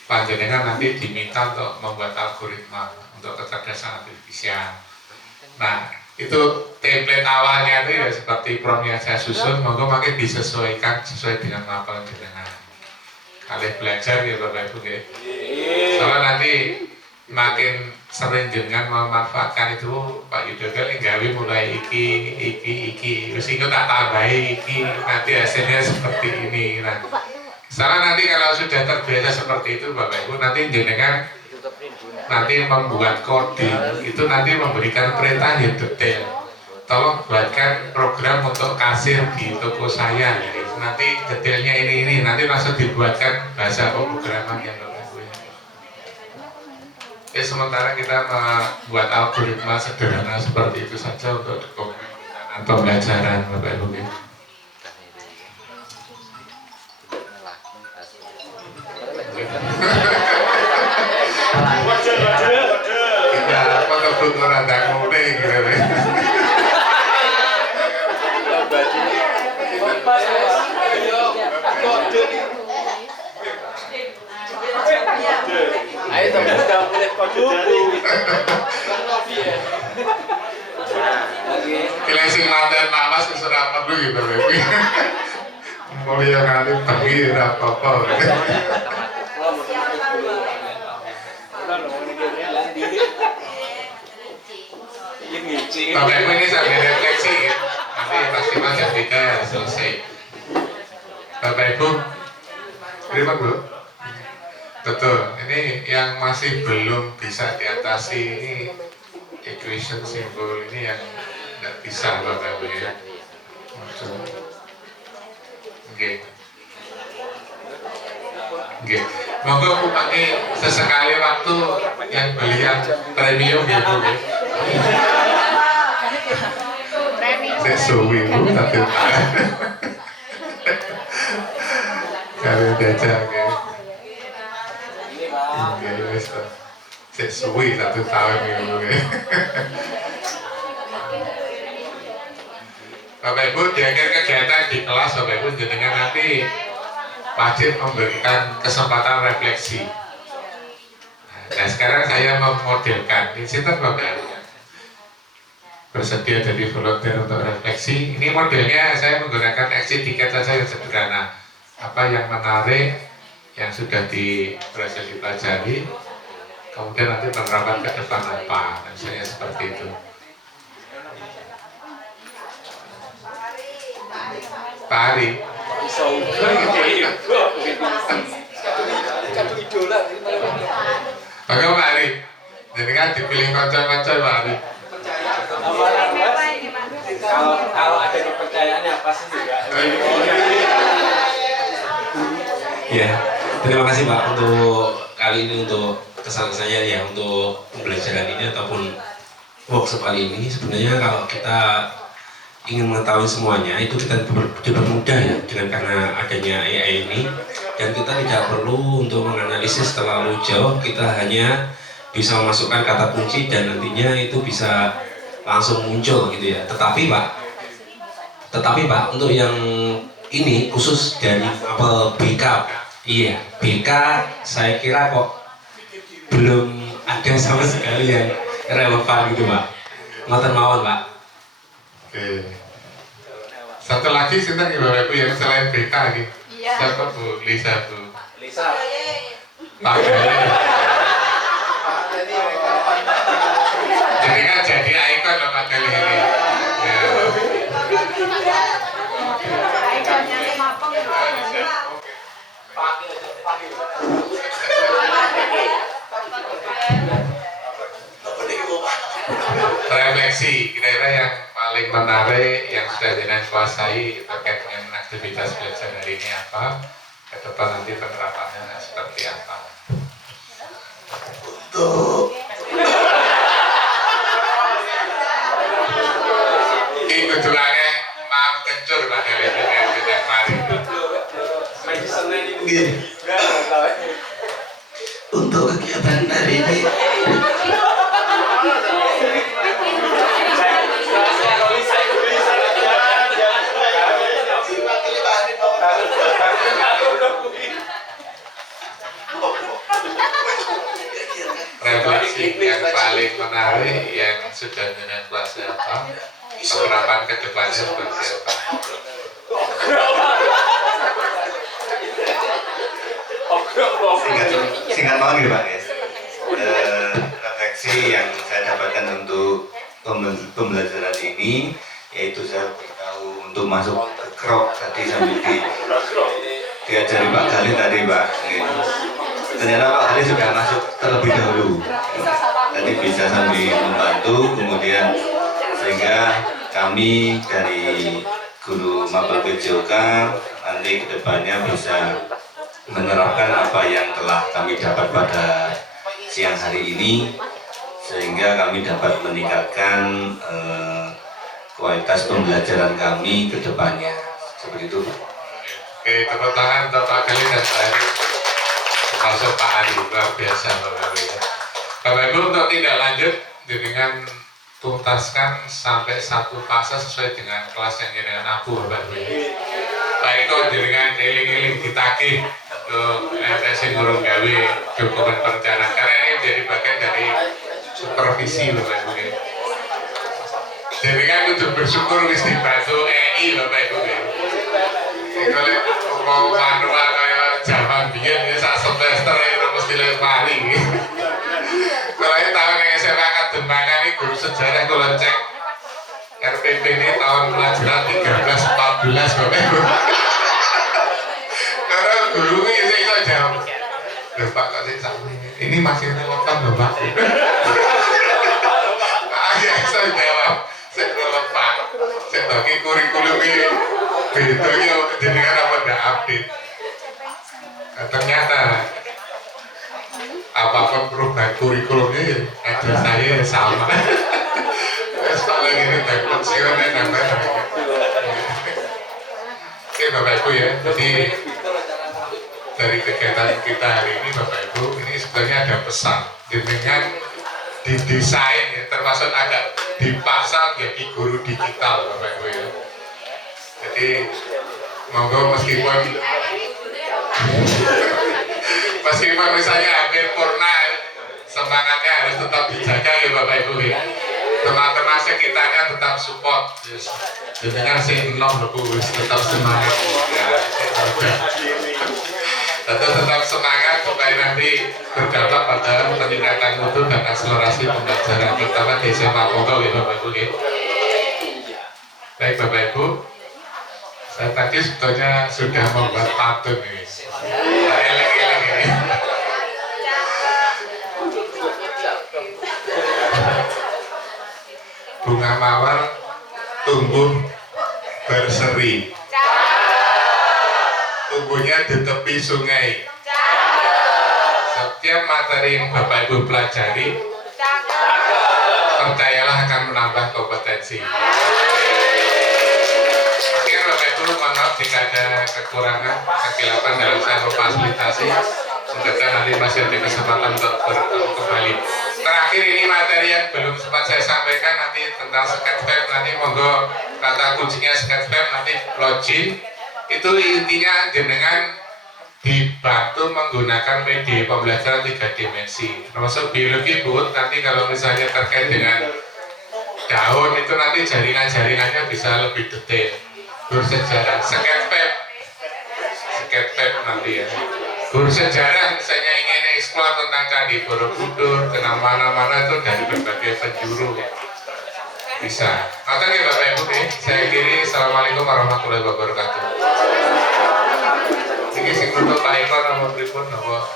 panjenengan nanti diminta untuk membuat algoritma untuk kecerdasan artifisial. Nah, itu template awalnya itu ya seperti prompt yang saya susun, monggo makin disesuaikan sesuai dengan mapel jenengan. Kalian belajar ya Bapak Ibu ya. Soalnya nanti makin sering jenengan memanfaatkan itu Pak Yudo kali gawe mulai iki terus itu tak tambahi iki nanti hasilnya seperti ini. Nah, Salah nanti kalau sudah terbiasa seperti itu Bapak Ibu, nanti jenengan nanti membuat coding itu nanti memberikan perintah yang detail. Tolong buatkan program untuk kasir di toko saya. Gitu. Nanti detailnya ini nanti langsung dibuatkan bahasa pemrograman yang Bapak Ibu. Sementara kita membuat algoritma sederhana seperti itu saja untuk pembelajaran Bapak Ibu. Kita foto orang dangune gitu. Ayo teman udah boleh kode jari. Kira sing mantan mama seserap perlu gitu Bapak. Mulia kali bagi apa-apa. Bapak Ibu ini sambil refleksi ya. Nanti pasti jam 3 selesai. Bapak Ibu, terima dulu. Betul, ini yang masih belum bisa diatasi ini equation simbol ini yang tidak bisa Bapak Ibu ya. Oke. Oke. Monggo aku pakai sesekali waktu yang beli yang premium ya Bu. Sesuai Bu tapi kalian jajah ya. Oke, wes. Sesuai 1 tahun ya Bu. Bapak Ibu di akhir kegiatan di kelas Bapak Ibu jenengan nanti wajib memberikan kesempatan refleksi. Nah sekarang saya memodelkan ini sinten Bapak Ibu bersedia jadi volunteer untuk refleksi. Ini modelnya saya menggunakan aksi tiket saja yang sederhana. Apa yang menarik yang sudah berhasil dipelajari, kemudian nanti penerapan ke depan apa, misalnya seperti itu. Pak Ari. Oke Pak Ari, jadi kan dipilih konco-konco Pak Ari. Kalau ada kepercayaannya pasti juga. Ya, terima kasih Pak untuk kali ini untuk kesan-kesannya ya untuk pembelajaran ini ataupun workshop kali ini. Sebenarnya kalau kita ingin mengetahui semuanya itu kita dipermudah ya dengan karena adanya AI ini, dan kita tidak perlu untuk menganalisis terlalu jauh, kita hanya bisa memasukkan kata kunci dan nantinya itu bisa langsung muncul gitu ya. Tetapi Pak untuk yang ini khusus dari Apple BK, iya BK saya kira kok belum ada sama sekali yang relevan gitu Pak. Ngoten mawon Pak. Oke. Satu lagi sinten ya Bapak Ibu yang selain BK gitu. Iya. Siapa Bu? Lisa Bu. Lisa. Pak Gaya. Jadi kan jadi ikon loh Pak Gaya ini. Ya. Refleksi kira-kira yang paling menarik yang sudah jenengan kuasai terkait dengan aktivitas belajar hari ini apa, ke depan nanti penerapannya seperti apa. Untuk ini keduanya maaf kencur Pak Gaya dengan tidak mari. Untuk kegiatan hari ini refleksi yang paling menarik yang sudah dengan kelas apa, penerapan ke depannya seperti apa. singkat banget gitu Pak guys. Refleksi yang saya dapatkan untuk pembelajaran ini yaitu saya tahu untuk masuk ke krok tadi sambil diajari Pak Gali tadi Pak. Ternyata Pak Gali sudah masuk terlebih dahulu. Jadi bisa sambil membantu, kemudian sehingga kami dari guru Mapel PJOK nanti kedepannya bisa menerapkan apa yang telah kami dapat pada siang hari ini, sehingga kami dapat meningkatkan kualitas pembelajaran kami ke depannya. Seperti itu. Oke, tepuk tangan untuk Pak Gali dan Pak Eri, termasuk Pak Adi, luar biasa Bapak Ibu ya. Bapak Ibu, untuk tindak lanjut dengan tuntaskan sampai satu fase sesuai dengan kelas yang jenengan aku Bapak Ibu. Pak Eko jenengan eling-eling ditagih ke MTC ngurung gawe dokumen perencanaan, karena ini menjadi bagian dari supervisi Bapak Ibu ya. Jenengan kudu bersyukur wis dibantu EI Bapak Ibu ya. Kalau mau manual kayak zaman biyen sak semester itu mesti lempari. Kalau ini tahun yang SMA Kademangan ini guru sejarah kalau cek RPP ini tahun pelajaran 13-14 Bapak Ibu. Karena guru ini itu jawab, loh Pak kok sih sama ini masih relevan loh Pak. Akhirnya saya jawab, saya relevan. Saya bagi kurikulum ini beda jenengan apa tidak update. Ternyata apapun perubahan kurikulumnya ada saya sama. Soalnya gini dari pensiunnya nambah. Oke Bapak Ibu ya, jadi dari kegiatan kita hari ini Bapak Ibu, ini sebenarnya ada pesan jenengan didesain ya, termasuk ada dipasang jadi guru digital Bapak Ibu ya. Jadi monggo meskipun misalnya hampir purna, semangatnya harus tetap dijaga ya Bapak Ibu ya. Teman-teman sekitarnya tetap support. Jadi kan sih enom tetap semangat. Tetap semangat supaya nanti berdampak pada peningkatan mutu dan akselerasi pembelajaran terutama di SMA Pondok ya Bapak Ibu ya. Baik Bapak Ibu, saya tadi sebetulnya sudah membuat patun ini. Eleng-eleng ini. Bunga mawar tumbuh berseri. Tumbuhnya di tepi sungai. Setiap materi yang Bapak Ibu pelajari, percayalah akan menambah kompetensi. Mungkin Bapak Ibu mohon maaf jika ada kekurangan, kekilapan dalam saya memfasilitasi. Semoga nanti masih ada kesempatan untuk bertemu kembali. Terakhir ini materi yang belum sempat saya sampaikan nanti tentang sketchpad, nanti monggo kata kuncinya sketchpad nanti login. Itu intinya jenengan dibantu menggunakan media pembelajaran 3 dimensi termasuk biologi Bu. Nanti kalau misalnya terkait dengan daun itu nanti jaringan-jaringannya bisa lebih detail. Bersejarah sketchpad nanti ya. Bersejarah misalnya ingin eksplor tentang Candi Borobudur ke mana-mana itu dari berbagai penjuru bisa. Maka ya Bapak Ibu nih, saya kiri. Assalamualaikum warahmatullahi wabarakatuh. Ini sing untuk Pak Eko nomor pripun napa?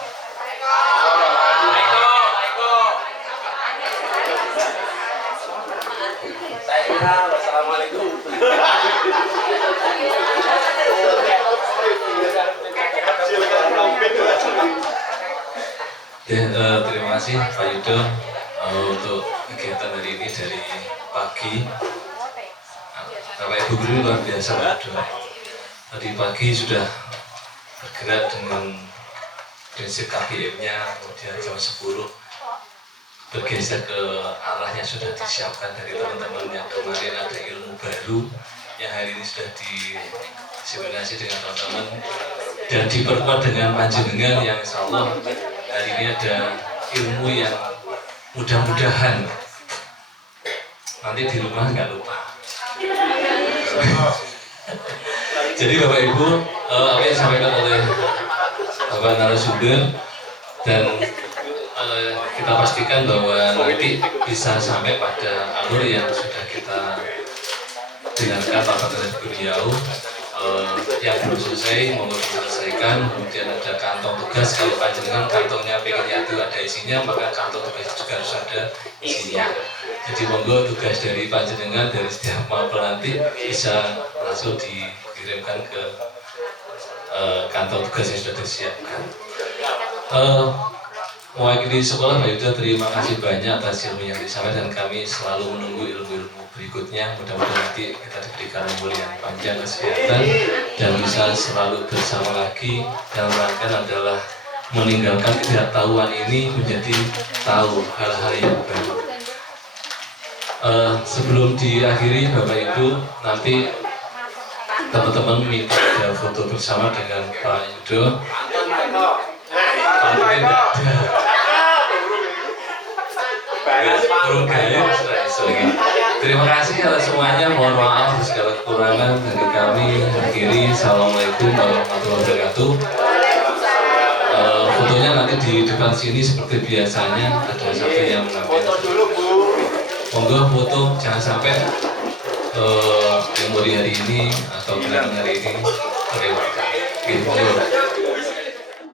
Assalamualaikum. Terima kasih Pak Yudo untuk kegiatan hari ini dari pagi. Bapak Ibu guru luar biasa Pak Yudo. Tadi pagi sudah bergerak dengan prinsip KBM-nya, kemudian jam 10 bergeser ke arahnya sudah disiapkan dari teman-teman yang kemarin ada ilmu baru yang hari ini sudah disimulasi dengan teman-teman dan diperkuat dengan panjenengan yang insya Allah hari ini ada ilmu yang mudah-mudahan nanti di rumah nggak lupa. Jadi Bapak Ibu, apa yang disampaikan oleh Bapak narasumber dan kita pastikan bahwa nanti bisa sampai pada alur yang sudah kita dengarkan Bapak oleh beliau yang belum selesai monggo diselesaikan. Kemudian ada kantong tugas, kalau panjenengan kantongnya pengennya itu ada isinya, maka kantong tugas juga harus ada isinya. Jadi monggo tugas dari panjenengan dari setiap mapel nanti bisa langsung dikirimkan ke kantong tugas yang sudah disiapkan. Mewakili sekolah, Mbak Yuda, terima kasih banyak atas ilmu yang disampaikan, dan kami selalu menunggu ilmu-ilmu berikutnya. Mudah-mudahan nanti kita diberikan umur yang panjang, kesehatan, dan bisa selalu bersama lagi. Yang rangkaian adalah meninggalkan ketidaktahuan ini menjadi tahu hal-hal yang baru. Sebelum diakhiri, Bapak Ibu, nanti teman-teman minta ada foto bersama dengan Pak Yudo. Pak Yudo tidak ada. Terima kasih atas semuanya. Mohon maaf segala kekurangan dari kami. Akhiri, assalamualaikum warahmatullahi wabarakatuh. Fotonya nanti di depan sini seperti biasanya, ada satu yang mengambil. Monggo foto, jangan sampai memori hari ini atau kenangan hari ini terlewatkan. Monggo.